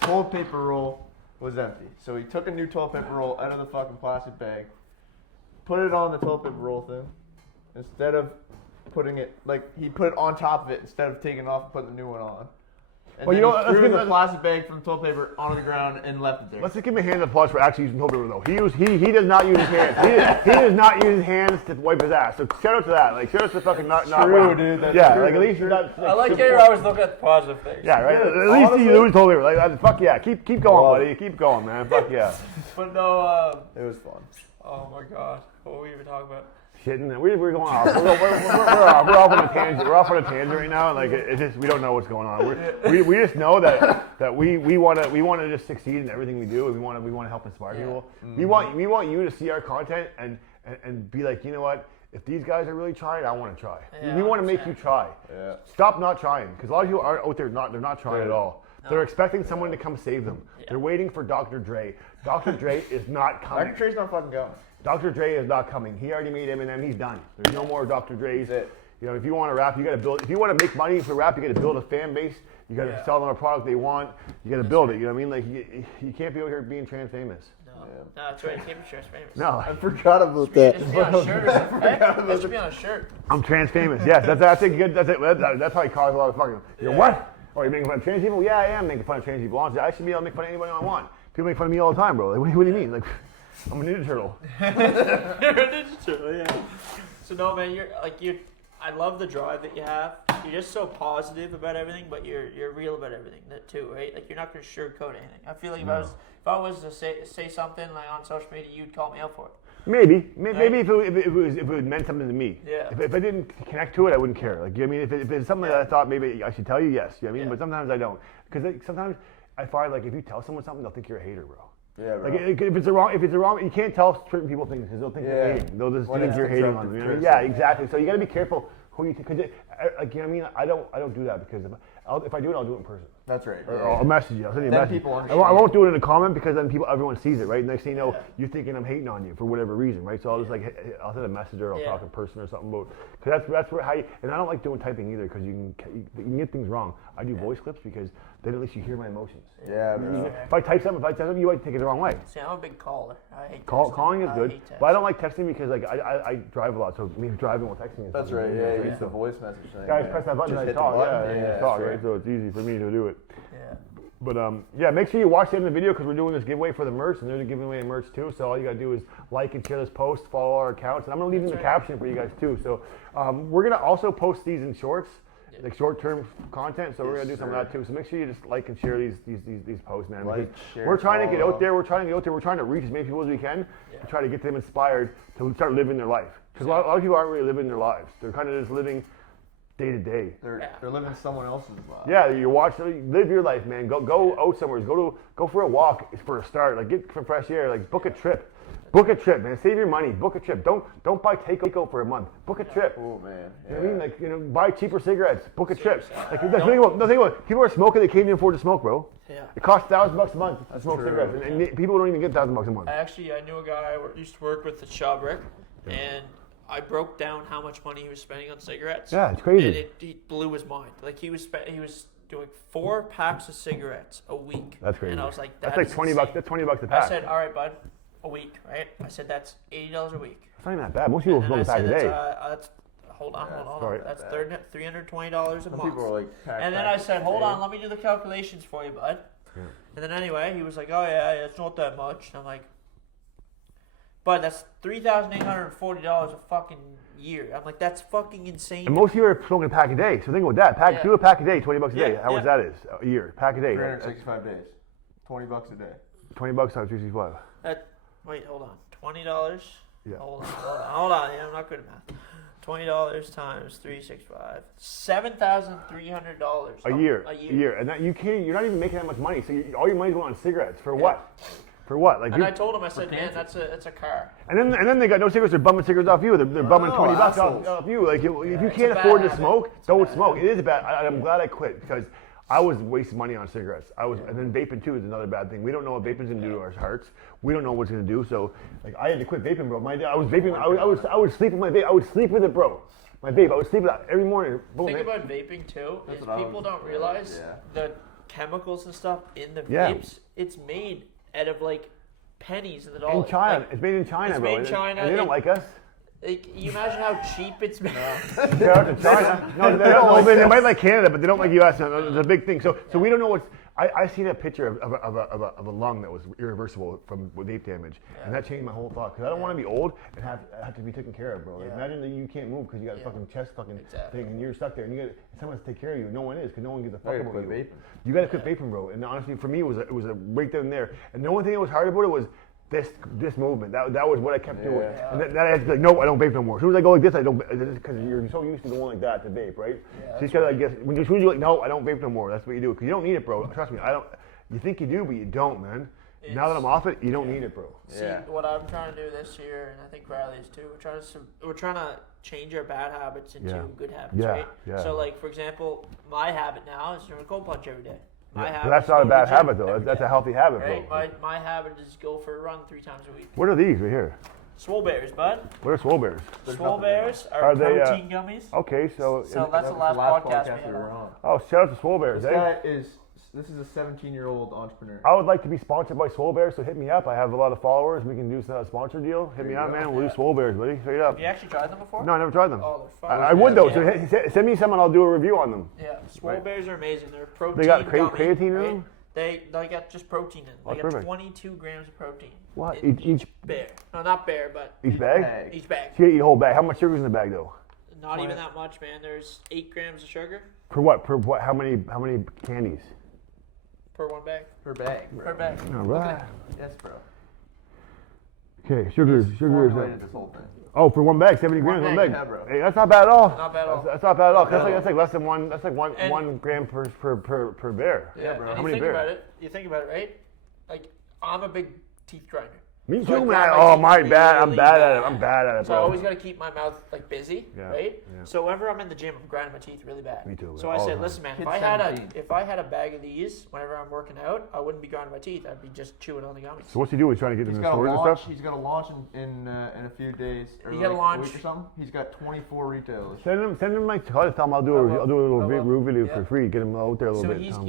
The toilet paper roll was empty. So he took a new toilet paper roll out of the fucking plastic bag, put it on the toilet paper roll thing, instead of putting it, like, he put it on top of it instead of taking it off and putting the new one on. And well, you know, he threw the plastic bag from toilet paper onto the ground and left it there. Let's just give him a hand of applause for actually using toilet paper though. He does not use his hands. He does not use his hands to wipe his ass. So shout out to that. Like shout out to fucking not true, dude. That's yeah, true. like at least you're not. I like how you're always looking at the positive things. Yeah, right. At least you use toilet paper. Like fuck yeah, keep going, buddy. Keep going, man. Fuck yeah. But no, it was fun. oh my God, what were we even talking about? Shitting. We're going off. We're off on a tangent. We're off on a tangent right now. Like it's just we don't know what's going on. We just know that we want to just succeed in everything we do, and we want to help inspire people. Mm-hmm. We want you to see our content and be like, you know what? If these guys are really trying, I want to try. Yeah, we want to make you try. Yeah. Stop not trying, because a lot of people are out there they're not trying at all. No. They're expecting someone to come save them. Yeah. They're waiting for Dr. Dre. Dr. Dre is not coming. Dr. Dre's not fucking going. Dr. Dre is not coming. He already made Eminem. He's done. There's no more Dr. Dre's. You know, if you want to rap, you got to build. If you want to make money for rap, you got to build a fan base. You got to sell them a product they want. You got to build it. You know what I mean? Like you can't be out here being trans famous. No, that's right. Keep your shirts famous. No, I forgot about that. Just be on a shirt or something. That should be on a shirt. I'm trans famous. Yes, that's a good. That's probably caused a lot of fucking. You know what? Oh, you're making fun of trans people? Yeah, I am making fun of trans people. Honestly, I should be able to make fun of anybody I want. People make fun of me all the time, bro. Like, what do you mean? Like, I'm a Ninja Turtle. You're a Ninja Turtle, yeah. So no, man, I love the drive that you have. You're just so positive about everything, but you're real about everything too, right? Like you're not gonna sugarcoat anything. I feel like if I was to say something like on social media, you'd call me out for it. Maybe if it meant something to me. Yeah. If I didn't connect to it, I wouldn't care. Like, you know what I mean? If it's something that I thought maybe I should tell you, yes. You know what I mean? But sometimes I don't. Because sometimes I find like if you tell someone something, they'll think you're a hater, bro. Yeah, bro. Like if it's wrong, you can't tell certain people things because they'll think you're hating. They'll just think you're hating on them. You know? Yeah, exactly. So you got to be careful who you because like you know what I mean. I don't do that because if I do it, I'll do it in person. That's right. Or I'll message you. I'll send you a message. People understand. I won't do it in a comment because then everyone sees it, right? Next thing you know, you're thinking I'm hating on you for whatever reason, right? So I'll just I'll send a message or I'll talk in person or something about because that's where and I don't like doing typing either because you can get things wrong. I do voice clips because then at least you hear my emotions. Yeah, bro. If I type something, you might take it the wrong way. See, I'm a big caller. I hate calling is good, but I don't like texting because like I drive a lot, so me driving while texting is. That's right. Yeah, it's the voice message thing. Guys, press that button and I talk. Yeah, talk, right? So it's easy for me to do it. Yeah. But yeah, make sure you watch the end of the video because we're doing this giveaway for the merch, and they're giving away merch too. So all you gotta do is like and share this post, follow our accounts, and I'm gonna leave in the caption for you guys too. So we're gonna also post these in shorts, like short-term content. So we're gonna do some of that too. So make sure you just like and share these posts, man. Like, share, we're trying to get follow. out there. We're trying to reach as many people as we can to try to get them inspired to start living their life. Because a lot of people aren't really living their lives. They're kind of just living day to day. They're living someone else's life. Yeah, live your life, man. Go out somewhere. Go for a walk for a start. Like get some fresh air. Like book a trip. Book a trip, man. Save your money. Book a trip. Don't buy takeout for a month. Book a trip. Oh man. You know what I mean? Like, buy cheaper cigarettes. Book a trip. Like the thing about people are smoking, they can't even afford to smoke, bro. Yeah. It costs $1,000 a month to smoke True. cigarettes, and people don't even get $1,000 a month. I knew a guy I used to work with at Shawbrick, and I broke down how much money he was spending on cigarettes. Yeah, it's crazy. And it blew his mind. Like he was doing 4 packs of cigarettes a week. That's crazy. And I was like, that's like $20 bucks. That's $20 a pack. I said, all right, bud, a week, right? I said that's $80 a week. It's not even that bad. Most people smoke a pack a day. Hold on. Sorry. That's $320 a Some month. people are like. And then I said, hold on, let me do the calculations for you, bud. Yeah. And then anyway, he was like, oh yeah, it's not that much. And I'm like, but that's $3,840 a fucking year. I'm like, that's fucking insane. And most people are smoking a pack a day. So think about that. Do a pack a day, $20 a day. How much that is a year? Pack a day. 365 days. $20 a day. $20 times 365. Wait, hold on. $20. Yeah. Hold on. Yeah, I'm not good at math. $20 times 365. $7,300 A year. And that you're not even making that much money. So all your money's going on cigarettes. For what? For what? Like and I told him, I said, man, that's a car. And then they got no cigarettes. They're bumming cigarettes off you. They're bumming $20 off you. Like if you can't afford to smoke, don't smoke. It is a bad. I'm glad I quit because I was wasting money on cigarettes. And then vaping too is another bad thing. We don't know what vaping's gonna do to our hearts. We don't know what it's gonna do. So like I had to quit vaping, bro. I was vaping. I would sleep with my vape. I would sleep with it, bro. My vape. I would sleep with that every morning. Boom, The thing about vaping too is people don't realize the chemicals and stuff in the vapes. It's made out of like pennies in the dollar. In China, it's made in China, it's bro. Made in China. And they don't like us. Like, you imagine how cheap it's made. They're out to China. No, they don't like they might like Canada, but they don't like US. It's a big thing. So we don't know what's. I seen a picture of a lung that was irreversible from vape damage, and that changed my whole thought. Because I don't want to be old and have to be taken care of, bro. Like, imagine that you can't move because you got a fucking chest thing, and you're stuck there, and you got someone to take care of you. No one is, because no one gives a fuck about you. Vaping. You got to quit vaping, bro. And honestly, for me, it was a breakdown there. And the only thing that was hard about it was this movement. That was what I kept doing. And that I had to be like, no, I don't vape no more. As soon as I go like this, I don't. Because you're so used to going like that to vape, right? So you just gotta, I guess, as soon as you're like, no, I don't vape no more. That's what you do. Because you don't need it, bro. Trust me, I don't. You think you do, but you don't, man. Now that I'm off it, you don't need it, bro. See, what I'm trying to do this year, and I think Riley is too, we're trying to change our bad habits into good habits, right? Yeah. So, like, for example, my habit now is doing a cold plunge every day. But that's not a bad habit, though. That's a healthy habit, bro. Right? My habit is go for a run 3 times a week. What are these right here? Swole Bears, bud. What are Swole Bears? Swole Bears are they, protein gummies. Okay, so that's the last podcast we were on. Oh, shout out to Swole Bears, This is a 17-year-old entrepreneur. I would like to be sponsored by Swole Bears, so hit me up. I have a lot of followers. We can do a sponsor deal. Hit me up, man. We'll do Swole Bears, buddy. Straight up. Have you actually tried them before? No, I never tried them. Oh, they're fun. I would, though. So send me some and I'll do a review on them. Yeah, Swole Bears are amazing. They're protein. They got gummy, creatine in right? them? They got just protein in them. They got perfect. 22 grams of protein. What? In Each bear. No, not bear, but each bag? each bag. So you eat a whole bag. How much sugar's in the bag, though? Not even that much, man. There's 8 grams of sugar Per what? Per what? How many candies? per one bag. Per bag, bro. Per bag. All right. Yes, bro. Okay, sugar is Formulated this whole thing. Oh, for one bag, 70 grams, one bag. Yeah, bro. Hey, that's not bad at all. Not bad at all. That's not bad at all. That's like less than one. That's like one And- 1 gram per bear. Yeah, bro. And How you many think bears? about it. You think about it, right? Like, I'm a big teeth grinder. Me So I too, grind man. my Oh, teeth my bad. I'm really bad at it. I'm bad at it, So I bro. always got to keep my mouth like busy, Yeah, right? yeah. So whenever I'm in the gym, I'm grinding my teeth really bad. Me too, So man, I all the said, time. listen, man, Kid if I had a bag of these whenever I'm working out, I wouldn't be grinding my teeth. I'd be just chewing on the gummies. So what's he doing? He's trying to get them He's in got a stores and launch. stuff? He's got a launch in a few days. Or He's got a like launch. week or something. He's got 24 retailers. Send him my tell him I'll do a little review video Yeah. for free. Get him out there a little So bit.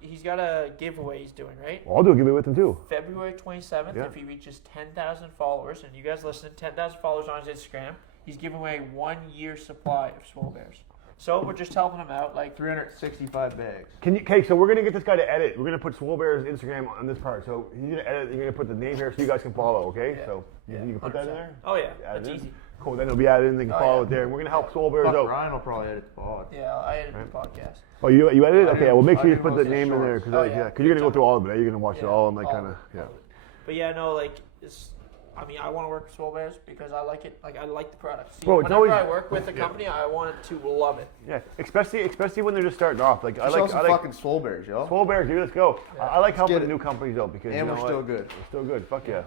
he's got a giveaway he's doing, right? Well, I'll do a giveaway with him too. February 27th, Yeah. if he reaches 10,000 followers, and you guys listen, 10,000 followers on his Instagram, he's giving away 1 year supply of Swole Bears. So we're just helping him out. Like 365 bags. Okay, so we're gonna get this guy to edit. We're gonna put Swole Bear's Instagram on this part. So he's gonna edit. You're gonna put the name here so you guys can follow. Okay, Yeah. so you can put that in there. Oh yeah, Add it that's in. easy. Cool. Then it'll be added in. They can follow it there. And we're gonna help Swole Bears out. Ryan will probably edit the pod. Yeah, I edited the podcast. Oh, you edited? Okay, well make sure you I put did the most of name the in there shorts. because you're gonna go through all of it. You're gonna watch it all and like all kind of of it. But yeah, no, like I mean, I want to work with Swole Bears because I like it. Like I like the product. See, Bro, it's whenever always- I work with a company, I want it to love it. Yeah, especially when they're just starting off. Like I Show like some fucking Swole Bears, yo. Swole Bears, dude. Let's go. Yeah. I like helping get it. new companies out because And you know we're still what? good. We're still good. Fuck yeah.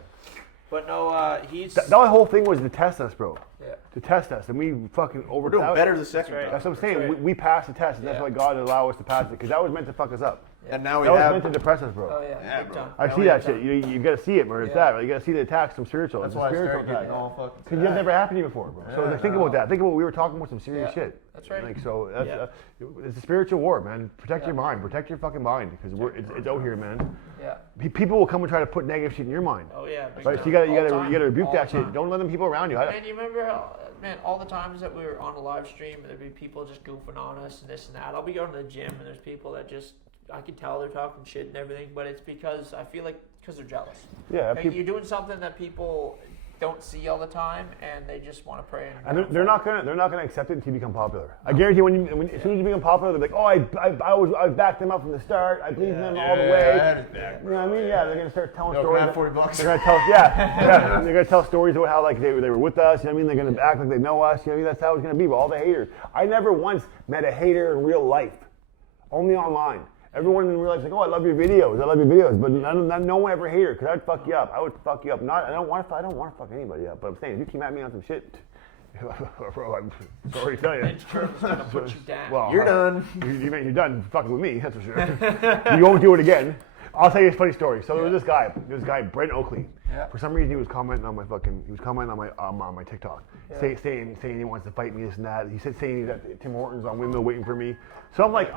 But no, he's That whole thing was to test us, bro. yeah. To test us, and we fucking We're over. doing better the second right. time. That's what I'm saying. That's right. We passed the test, and that's Yeah. why God allowed us to pass it because that was meant to fuck us up. And now we That was have. meant to depress us, bro. Oh yeah, Yeah, big bro. time. I Now see we that have shit. You got to see it where it's Yeah. at. Right? You got to see the attacks from spiritual. That's It's a why I spiritual started getting attack. all fucking. Because it's never happened to you before, bro. So Yeah, like, think no. about that. Think about we were talking about some serious Yeah. shit. That's right. Like so, that's, Yeah. it's a spiritual war, man. Protect Yeah. your mind. Protect your fucking mind because it's out here, man. Yeah. People will come and try to put negative shit in your mind. Oh yeah. Big Right, time. so you All gotta the time. rebuke All that the shit. time. Don't let them people around you. Man, you remember how, man, all the times that we were on a live stream and there'd be people just goofing on us and this and that. I'll be going to the gym and there's people that just, I can tell they're talking shit and everything, but it's because I feel like, because they're jealous. Yeah, Like, you're doing something that people don't see all the time and they just want to pray. and they're not gonna accept it until you become popular. I guarantee as soon as you become popular, they're like, oh, I backed them up from the start. I believed in them all the way. You know what I mean? Yeah, they're gonna start telling stories. Grab $40. They're gonna tell, they're gonna tell stories about how like they were with us. You know what I mean? They're gonna act like they know us. You know what I mean? That's how it's gonna be. But all the haters, I never once met a hater in real life, only online. Everyone in real life is like, oh, I love your videos, but no one ever hated because I'd fuck you up. I would fuck you up. I don't want to fuck anybody up. But I'm saying, if you came at me on some shit, bro, I'm sorry to tell you. It's gonna put you down. Well, You're done. You're done fucking with me, that's for sure. You won't do it again. I'll tell you a funny story. So there was this guy, Brent Oakley. Yeah. For some reason, he was commenting on my TikTok, saying he wants to fight me, this and that. He saying he's at Tim Hortons on Windmill waiting for me. So I'm like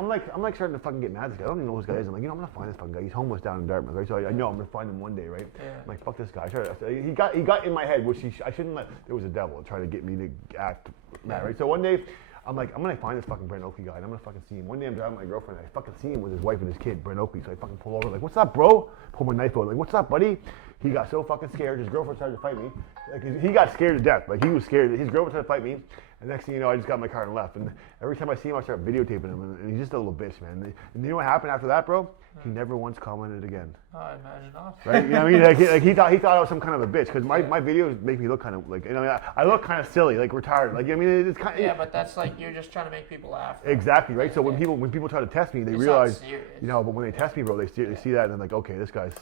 starting to fucking get mad at this guy. I don't even know who this guy is. I'm like, I'm gonna find this fucking guy. He's homeless down in Dartmouth, right? So I know I'm gonna find him one day, right? Yeah. I'm like, fuck this guy. He got in my head, which I shouldn't let. There was a devil trying to get me to act mad, right? So one day, I'm like, I'm gonna find this fucking Brent Oakley guy, and I'm gonna fucking see him. One day I'm driving with my girlfriend, and I fucking see him with his wife and his kid, Brent Oakley. So I fucking pull over, like, what's up, bro? Pull my knife out, like, what's up, buddy? He got so fucking scared. His girlfriend started to fight me. Like, he got scared to death. Like, he was scared. His girlfriend started to fight me. And next thing you know, I just got in my car and left. And every time I see him, I start videotaping him. And he's just a little bitch, man. And you know what happened after that, bro? He never once commented again. I imagine not. Right? You know what I mean? Like he thought I was some kind of a bitch. Because my videos make me look kind of like, you know, I look kind of silly, like retarded. Like, I mean, it's kind of. Yeah, but that's like, you're just trying to make people laugh. Exactly, right? So when people try to test me, they It's realize, not serious. you know, but when they test me, bro, they see that and they're like, okay, this guy's.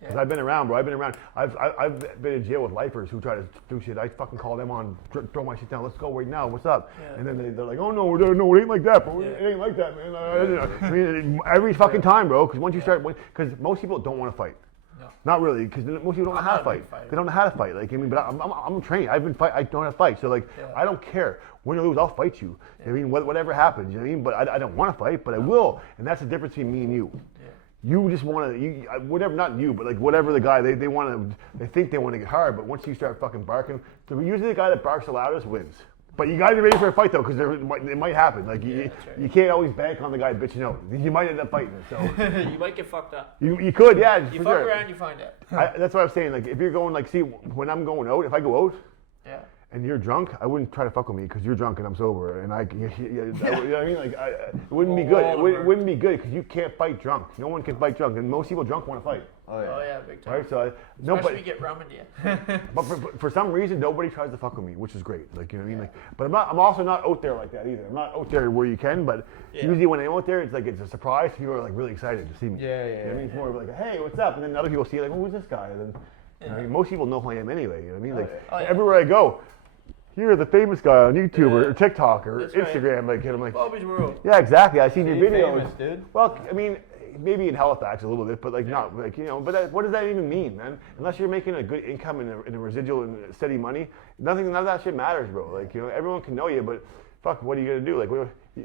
Because I've been around, bro. I've been in jail with lifers who try to do shit. I fucking call them on, throw my shit down. Let's go right now. What's up? Yeah. And then they're like, oh no, it ain't like that, bro. It ain't like that, man. I mean, every fucking time, bro. Because once you start, because most people don't want to fight. No. Not really, because most people don't know how to fight. They don't know how to fight. Like, I mean, but I'm trained. I don't know how to fight. So like, I don't care. Win or lose, I'll fight you. I mean, whatever happens. You know what I mean? But I don't want to fight, but I will. And that's the difference between me and you. You just want to, whatever, not you, but like whatever the guy, they think they want to get hard, but once you start fucking barking, usually the guy that barks the loudest wins. But you got to be ready for a fight though, because it might happen. Like you can't always bank on the guy bitching out. You might end up fighting it. So You might get fucked up. you could, yeah. You for fuck sure. around, you find out. That's what I'm saying. Like if you're going, like, see, when I'm going out, if I go out, Yeah. and you're drunk, I wouldn't try to fuck with me because you're drunk and I'm sober, and you know what I mean? Like, it wouldn't be good. It wouldn't be good because you can't fight drunk. No one can fight drunk, and most people drunk want to fight, Oh yeah. Oh yeah, big time. right? So Especially nobody. if you get rum into you. But for some reason, nobody tries to fuck with me, which is great. Like, you know what I mean? Like, but I'm also not out there like that either. I'm not out there where you can, but usually when I'm out there, it's like it's a surprise. People are like really excited to see me. Yeah, You know what I mean? It's more of like, hey, what's up? And then other people see like, who's this guy? And then you know what I mean? Most people know who I am anyway. You know what I mean? Like everywhere I go, you're the famous guy on YouTube or TikTok or That's right. Instagram. Like, and I'm like, Bobby's World. yeah, exactly. I seen your You're videos. famous, dude. Well, I mean, maybe in Halifax a little bit, but like not like, you know. But what does that even mean, man? Unless you're making a good income in a residual and steady money, none of that shit matters, bro. Like, you know, everyone can know you, but fuck, what are you gonna do? Like,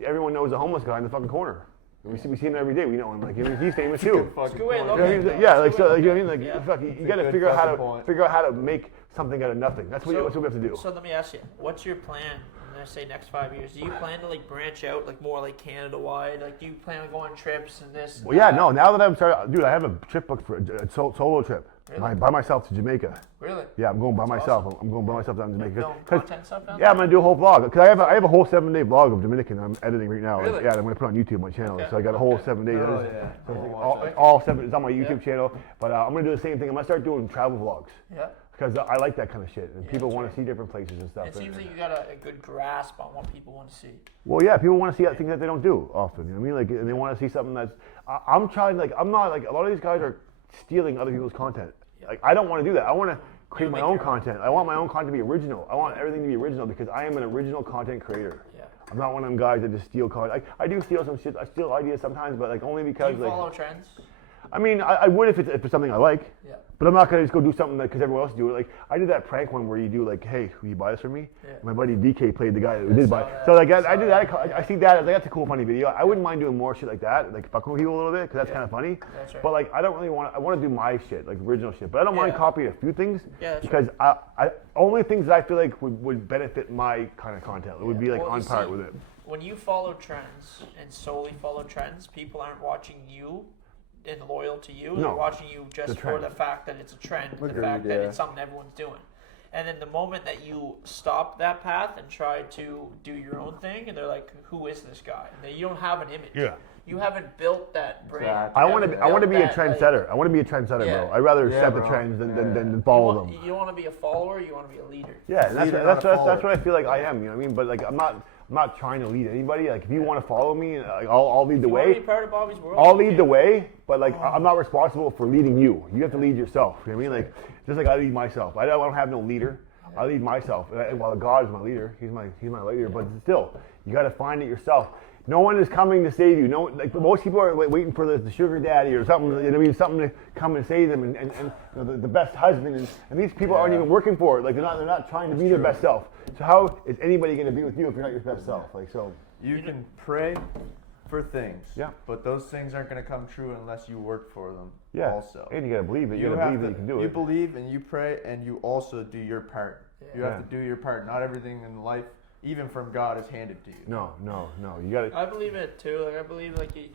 everyone knows the homeless guy in the fucking corner. We see him every day. We know him. Like, I mean, he's famous too. It's a good way to look You know at what I it. mean? Yeah, like It's a so, good you way know what I to mean? Like, look fuck, at it. you gotta figure out how to make something out of nothing. That's what we have to do. So let me ask you, what's your plan in the I say next 5 years, do you plan to like branch out like more like Canada wide? Like, do you plan on going on trips and this? Well, yeah, no. Now that I'm starting, dude, I have a trip booked for a solo trip. Really? By myself to Jamaica. Really? Yeah, I'm going by That's myself. awesome. I'm going by myself down to Jamaica. Film content stuff down Yeah, I'm there? gonna do a whole vlog because I have a whole 7-day vlog of Dominican I'm editing right now. Really? Yeah, I'm gonna put on YouTube my channel. Okay. So I got a whole 7 days. Oh, yeah. So it's I'll watch like it. all 7. It's on my YouTube channel. But I'm gonna do the same thing. I'm gonna start doing travel vlogs Yeah. because I like that kind of shit and people that's want right. to see different places and stuff. It seems like you got a good grasp on what people want to see. Well, yeah, people want to see things that they don't do often. You know what I mean? Like, and they want to see something that's. I'm trying. Like, I'm not like a lot of these guys are stealing other people's content. Like, I don't want to do that. I want to create my own content. I want my own content to be original. I want everything to be original because I am an original content creator. Yeah. I'm not one of them guys that just steal content. I do steal some shit. I steal ideas sometimes, but like only Do because you like. follow trends? I mean, I would if it's something I like. Yeah. But I'm not gonna just go do something because everyone else do it. Like I did that prank one where you do like, hey, will you buy this for me? Yeah. My buddy DK played the guy who did buy. saw that. So like I Saw do that. I see that as like that's a cool funny video. I wouldn't mind doing more shit like that, like fucking with people a little bit because that's kind of funny. That's right. But like I don't really want. I want to do my shit, like original shit. But I don't mind Yeah. copying a few things. Yeah, that's because I only things that I feel like would benefit my kind of content. It would be like Well, on you par see, with it. When you follow trends and solely follow trends, people aren't watching you and loyal to you. No. They're watching you just The for trend. the fact that it's a trend, the Agreed, fact that yeah. it's something everyone's doing. And then the moment that you stop that path and try to do your own thing, and they're like, "Who is this guy?" And then you don't have an image. Yeah. You haven't built that brand. Exactly. I You want to. haven't I want to built be a that, like- trendsetter. I want to be a trendsetter, Yeah. bro. I'd rather Yeah, set the bro. trends than Yeah. follow them. You don't want to be a follower. You want to be a leader. Yeah, and that's Leader, what, not a that's follower. what I feel like I am. You know what I mean? But like I'm not trying to lead anybody. Like if you want to follow me, like, I'll lead the You want to be way. part of Bobby's world. I'll you lead can. the way. But like I'm not responsible for leading you. You have to lead yourself. You know what I mean? Like just like I lead myself. I don't have no leader. I lead myself. And while God is my leader, he's my leader. But still, you got to find it yourself. No one is coming to save you. No, like most people are waiting for the sugar daddy or something. You know what I mean? Something to come and save them, and you know, the best husband. And these people aren't even working for it. Like they're not trying to be their best self. So how is anybody going to be with you if you're not your best self? Like so. You can pray for things. Yeah. But those things aren't going to come true unless you work for them. Yeah. Also. And you got to believe it. You got to believe that you can do You it. believe and you pray and you also do your part. Yeah. You have to do your part. Not everything in life, even from God, is handed to you. No. You got to. I believe it too. Like I believe like you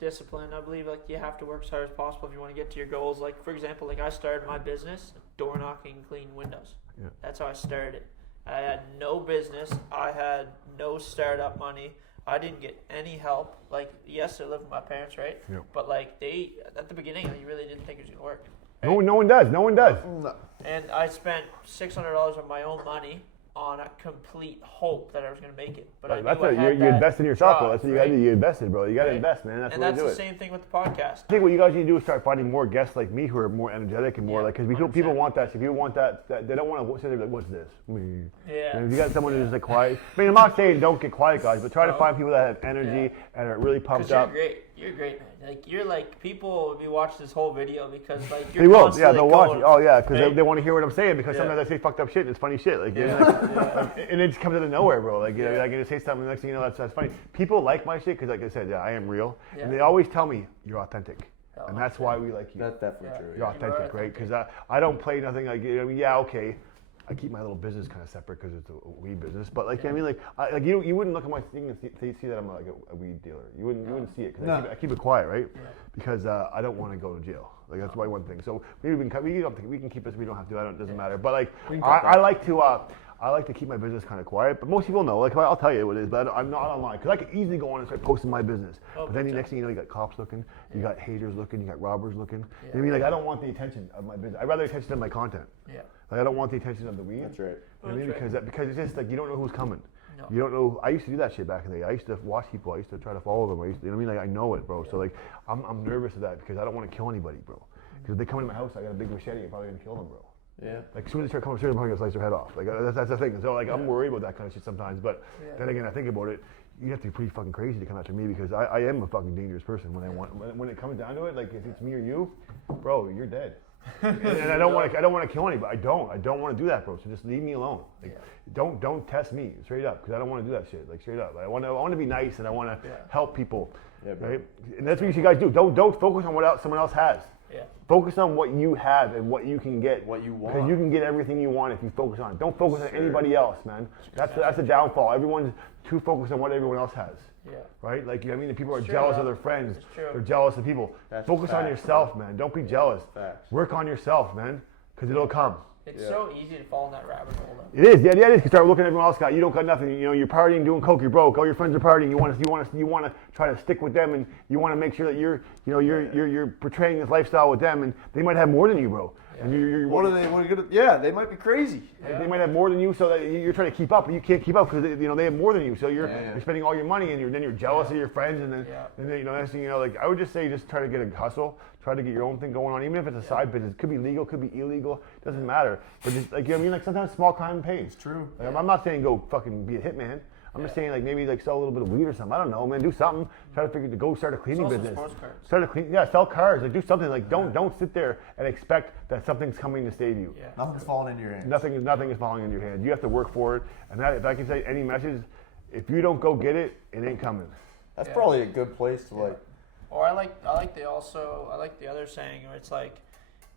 discipline. I believe like you have to work as hard as possible if you want to get to your goals. Like for example, like I started my business door knocking, clean windows. Yeah. That's how I started. I had no business. I had no startup money. I didn't get any help. Like yes, I lived with my parents, right? Yeah. But like they at the beginning, you really didn't think it was gonna work. No one does. No one does. No. And I spent $600 of my own money on a complete hope that I was going to make it. But I That's knew I what had you that invest in yourself, bro. drive, That's what you got to do. right? You invested, bro. You got to Right. invest, man. That's And what that's you do the it. same thing with the podcast. I think what you guys need to do is start finding more guests like me who are more energetic and more Yeah, like because people 100%. want that. So people want that they don't want to sit there like, what's this? Yeah. And if you got someone who's like quiet, I mean, I'm not saying don't get quiet, guys, but try to No. find people that have energy and are really pumped Because you're up. great. You're great, man. Like you're like people will be watching this whole video because like you're They will, yeah, constantly they'll watch going, it. Oh yeah, because right? they want to hear what I'm saying because Yeah. sometimes I say fucked up shit and it's funny shit. Like, you know, Yeah. and it just comes out of nowhere, bro. Like, you know, Yeah. I can just say something, the next thing you know, that's funny. People like my shit because, like I said, yeah, I am real, Yeah. and they always tell me you're authentic, Oh, and that's why we like you. That's definitely Yeah. true. You're Yeah. authentic, right? Because I don't play nothing like, you know, I mean, yeah, okay. I keep my little business kind of separate because it's a weed business, but like I mean, like you wouldn't look at my thing and see that I'm like a weed dealer. You wouldn't see it because No. I keep it quiet, right? Yeah. Because I don't want to go to jail. Like that's my one thing. So maybe we can keep this. We don't have to. It doesn't matter. But like We can cut I that. like to keep my business kind of quiet. But most people know. Like I'll tell you what it is, but I'm not online because I can easily go on and start posting my business. Oh, But then the big next thing you know, you got cops looking, you got haters looking, you got robbers looking. Yeah. You know what I mean, like I don't want the attention of my business. I'd rather attention to my content. Yeah. Like I don't want the attention of the weed. That's right. You know what I mean? That's right. Because it's just like you don't know who's coming. No. You don't know. I used to do that shit back in the day. I used to watch people. I used to try to follow them. I used to, you know what I mean? Like I know it, bro. So like I'm nervous of that because I don't want to kill anybody, bro. Because if they come into my house, I got a big machete. I'm probably gonna kill them, bro. Yeah. Like as soon as they start coming upstairs, I'm probably gonna slice their head off. Like that's the thing. So like I'm worried about that kind of shit sometimes. But then again, I think about it. You have to be pretty fucking crazy to come after me because I am a fucking dangerous person when I want. When it comes down to it, like if it's me or you, bro, you're dead. And I don't want to kill anybody. I don't want to do that, bro. So just leave me alone. Like, don't test me straight up because I don't want to do that shit. Like straight up. I want to be nice and I want to help people. Yeah, bro. Right? And that's what you guys do. Don't focus on what else someone else has. Yeah. Focus on what you have and what you can get. What you want. Because you can get everything you want if you focus on it. Don't focus on anybody else, man. That's the downfall. Everyone's too focused on what everyone else has. Yeah. Right? Like, I mean, the people are It's jealous true, of their friends. It's true. They're jealous of people. That's Focus on facts, yourself, man. Don't be jealous. Facts. Work on yourself, man. Because it'll come. It's so easy to fall in that rabbit hole, though. It is, yeah, it is. You start looking at everyone else got. You don't got nothing. You know, you're partying, doing coke, you're broke. All your friends are partying. You want to try to stick with them, and you want to make sure that you're portraying this lifestyle with them, and they might have more than you, bro. Yeah. And you're What are they? What are you gonna? Yeah, they might be crazy. Yeah. They might have more than you, so that you're trying to keep up, but you can't keep up because they have more than you. So you're spending all your money, and then you're jealous of your friends, and then next thing you know, like I would just say, just try to get a hustle, try to get your own thing going on, even if it's a side business. It could be legal, could be illegal, doesn't matter. But just like, you know what I mean, like sometimes small crime pays. It's true. Like, I'm not saying go fucking be a hitman. I'm just saying, like, maybe like sell a little bit of weed or something. I don't know, man. Do something. Try to figure to go start a cleaning Sell some business. sports cars. Start a clean, sell cars. Like, do something. Like, don't sit there and expect that something's coming to save you. Yeah. Nothing's falling into your hands. Nothing is falling in your hands. You have to work for it. And that, if I can say any message, if you don't go get it, it ain't coming. That's probably a good place to like. Or I like the other saying where it's like,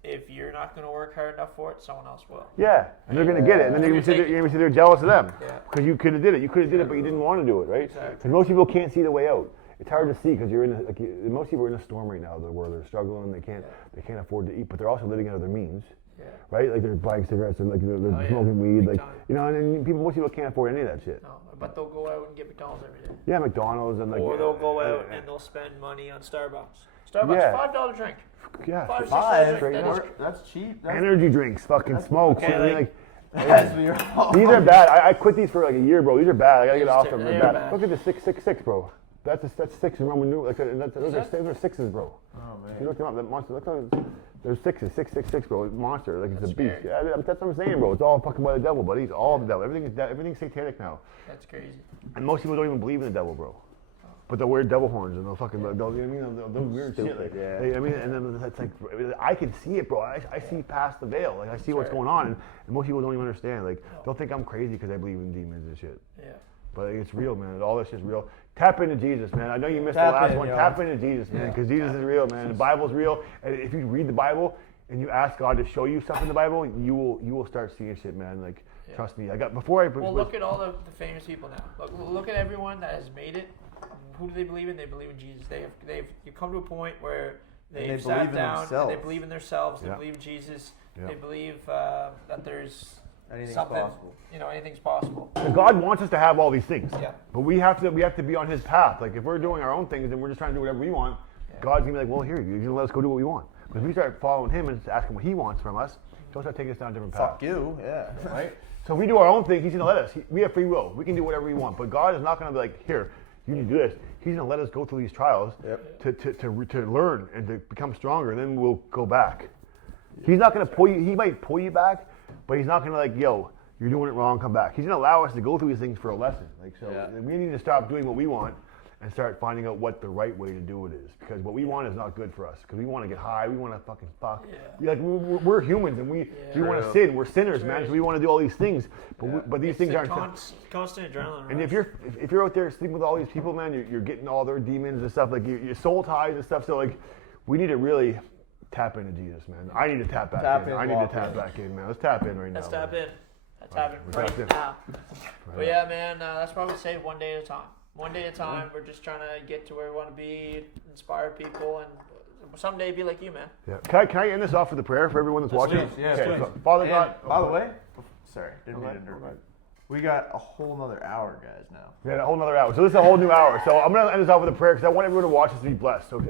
if you're not going to work hard enough for it, someone else will. Yeah, and they're gonna get it, and then you're gonna sit there jealous of them because you could have did it. You could have did it, but you didn't want to do it, right? Exactly. Because most people can't see the way out. It's hard to see because you're in most people are in a storm right now, where they're struggling, they can't afford to eat, but they're also living out of their means. Yeah. Right, like they're buying cigarettes and like they're smoking weed, like and most people can't afford any of that shit. No, but they'll go out and get McDonald's every day. Yeah, McDonald's and like. Or they'll go out and they'll spend money on Starbucks. $5 drink. Yeah, $5, Five. $6 That's cheap. That's, energy drinks, fucking smokes. okay, I mean, like, that's your fault. these are bad. I quit these for like a year, bro. These are bad. I gotta get These off two, them. they're They're bad. bad. Look at the 666, bro. That's 6 in Roman numerals. Like, those are sixes, bro. Oh man. You look them up. That monster. Look at there's sixes. 666, bro. It's a monster. Like it's a beast. scary. Yeah, that's what I'm saying, bro. It's all fucking by the devil, buddy. It's all the devil. Everything's satanic now. That's crazy. And most people don't even believe in the devil, bro. But they'll wear devil horns and they'll fucking, you know what I mean? They'll weird shit. Like, I mean, and then it's like, I can see it, bro. I see past the veil. Like, I see what's going on. And most people don't even understand. Like, they'll think I'm crazy because I believe in demons and shit. Yeah. But like, it's real, man. All this shit's real. Tap into Jesus, man. I know you missed the last one. Tap into Jesus, man. Because Jesus is real, man. The Bible's real. And if you read the Bible and you ask God to show you stuff in the Bible, you will start seeing shit, man. Like, trust me. Well, look at all the famous people now. Look at everyone that has made it. Who do they believe in? They believe in Jesus. They've come to a point where they've sat down. And they believe in themselves. They believe in Jesus. They believe that there's Anything's something. possible. You know, anything's possible. God wants us to have all these things. Yeah. But we have to be on His path. Like if we're doing our own things and we're just trying to do whatever we want, God's gonna be like, well, here, you're gonna let us go do what we want. But if we start following Him and just asking what He wants from us, He'll start taking us down a different path. Fuck you. Yeah. Right. So if we do our own thing, He's gonna let us. We have free will. We can do whatever we want. But God is not gonna be like, here, you need to do this. He's gonna let us go through these trials to learn and to become stronger. And then we'll go back. He's not gonna pull you. He might pull you back, but He's not gonna like, yo, you're doing it wrong, come back. He's gonna allow us to go through these things for a lesson. Like so, we need to stop doing what we want and start finding out what the right way to do it is. Because what we want is not good for us. Because we want to get high, we want to fucking fuck. Like we're humans and we want to sin. We're sinners, man. So we want to do all these things, but these things aren't. Constant adrenaline. And if you're out there sleeping with all these people, man, you're getting all their demons and stuff, like your soul ties and stuff. So like, we need to really tap into Jesus, man. I need to tap back in. I need to tap back in, man. Let's tap in right now. Let's tap in. Let's tap in Let's right tap in. now. But yeah, man, that's why we say one day at a time. One day at a time. We're just trying to get to where we want to be, inspire people, and someday be like you, man. Yeah. Can I end this off with a prayer for everyone that's watching? Yeah, Okay, please. so, Father God. By the way, sorry, didn't mean to Okay, interrupt. okay. We got a whole nother hour, guys. Now. We had a whole nother hour. So this is a whole new hour. So I'm going to end this off with a prayer because I want everyone to watch this to be blessed. So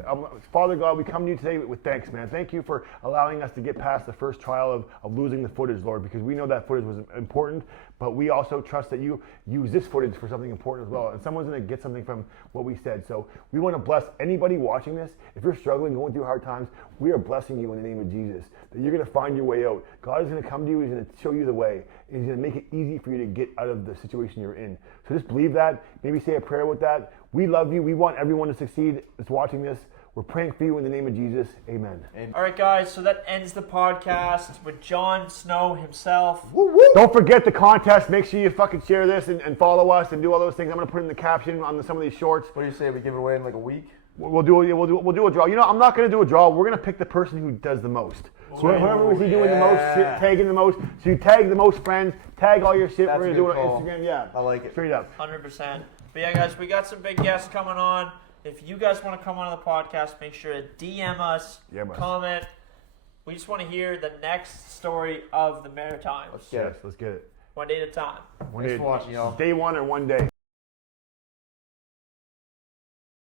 Father God, we come to you today with thanks, man. Thank you for allowing us to get past the first trial of losing the footage, Lord, because we know that footage was important, but we also trust that you use this footage for something important as well. And someone's going to get something from what we said. So we want to bless anybody watching this. If you're struggling, going through hard times, we are blessing you in the name of Jesus, that you're going to find your way out. God is going to come to you. He's going to show you the way. And He's going to make it easy for you to get out of the situation you're in. So just believe that. Maybe say a prayer with that. We love you. We want everyone to succeed that's watching this. We're praying for you in the name of Jesus. Amen. All right, guys. So that ends the podcast with Jon Snow himself. Woo, woo. Don't forget the contest. Make sure you fucking share this and follow us and do all those things. I'm going to put in the caption on some of these shorts. What do you say? We give it away in like a week? We'll do a draw. You know, I'm not going to do a draw. We're going to pick the person who does the most. So whoever was he doing the most, tagging the most. So you tag the most friends, tag all your shit. That's We're going to do it on Instagram. Yeah, I like it. Straight up. 100%. But yeah, guys, we got some big guests coming on. If you guys want to come on the podcast, make sure to DM us, comment. We just want to hear the next story of the Maritimes. Let's get it. Let's get it. One day at a time. Thanks for watching, y'all. Day one or one day.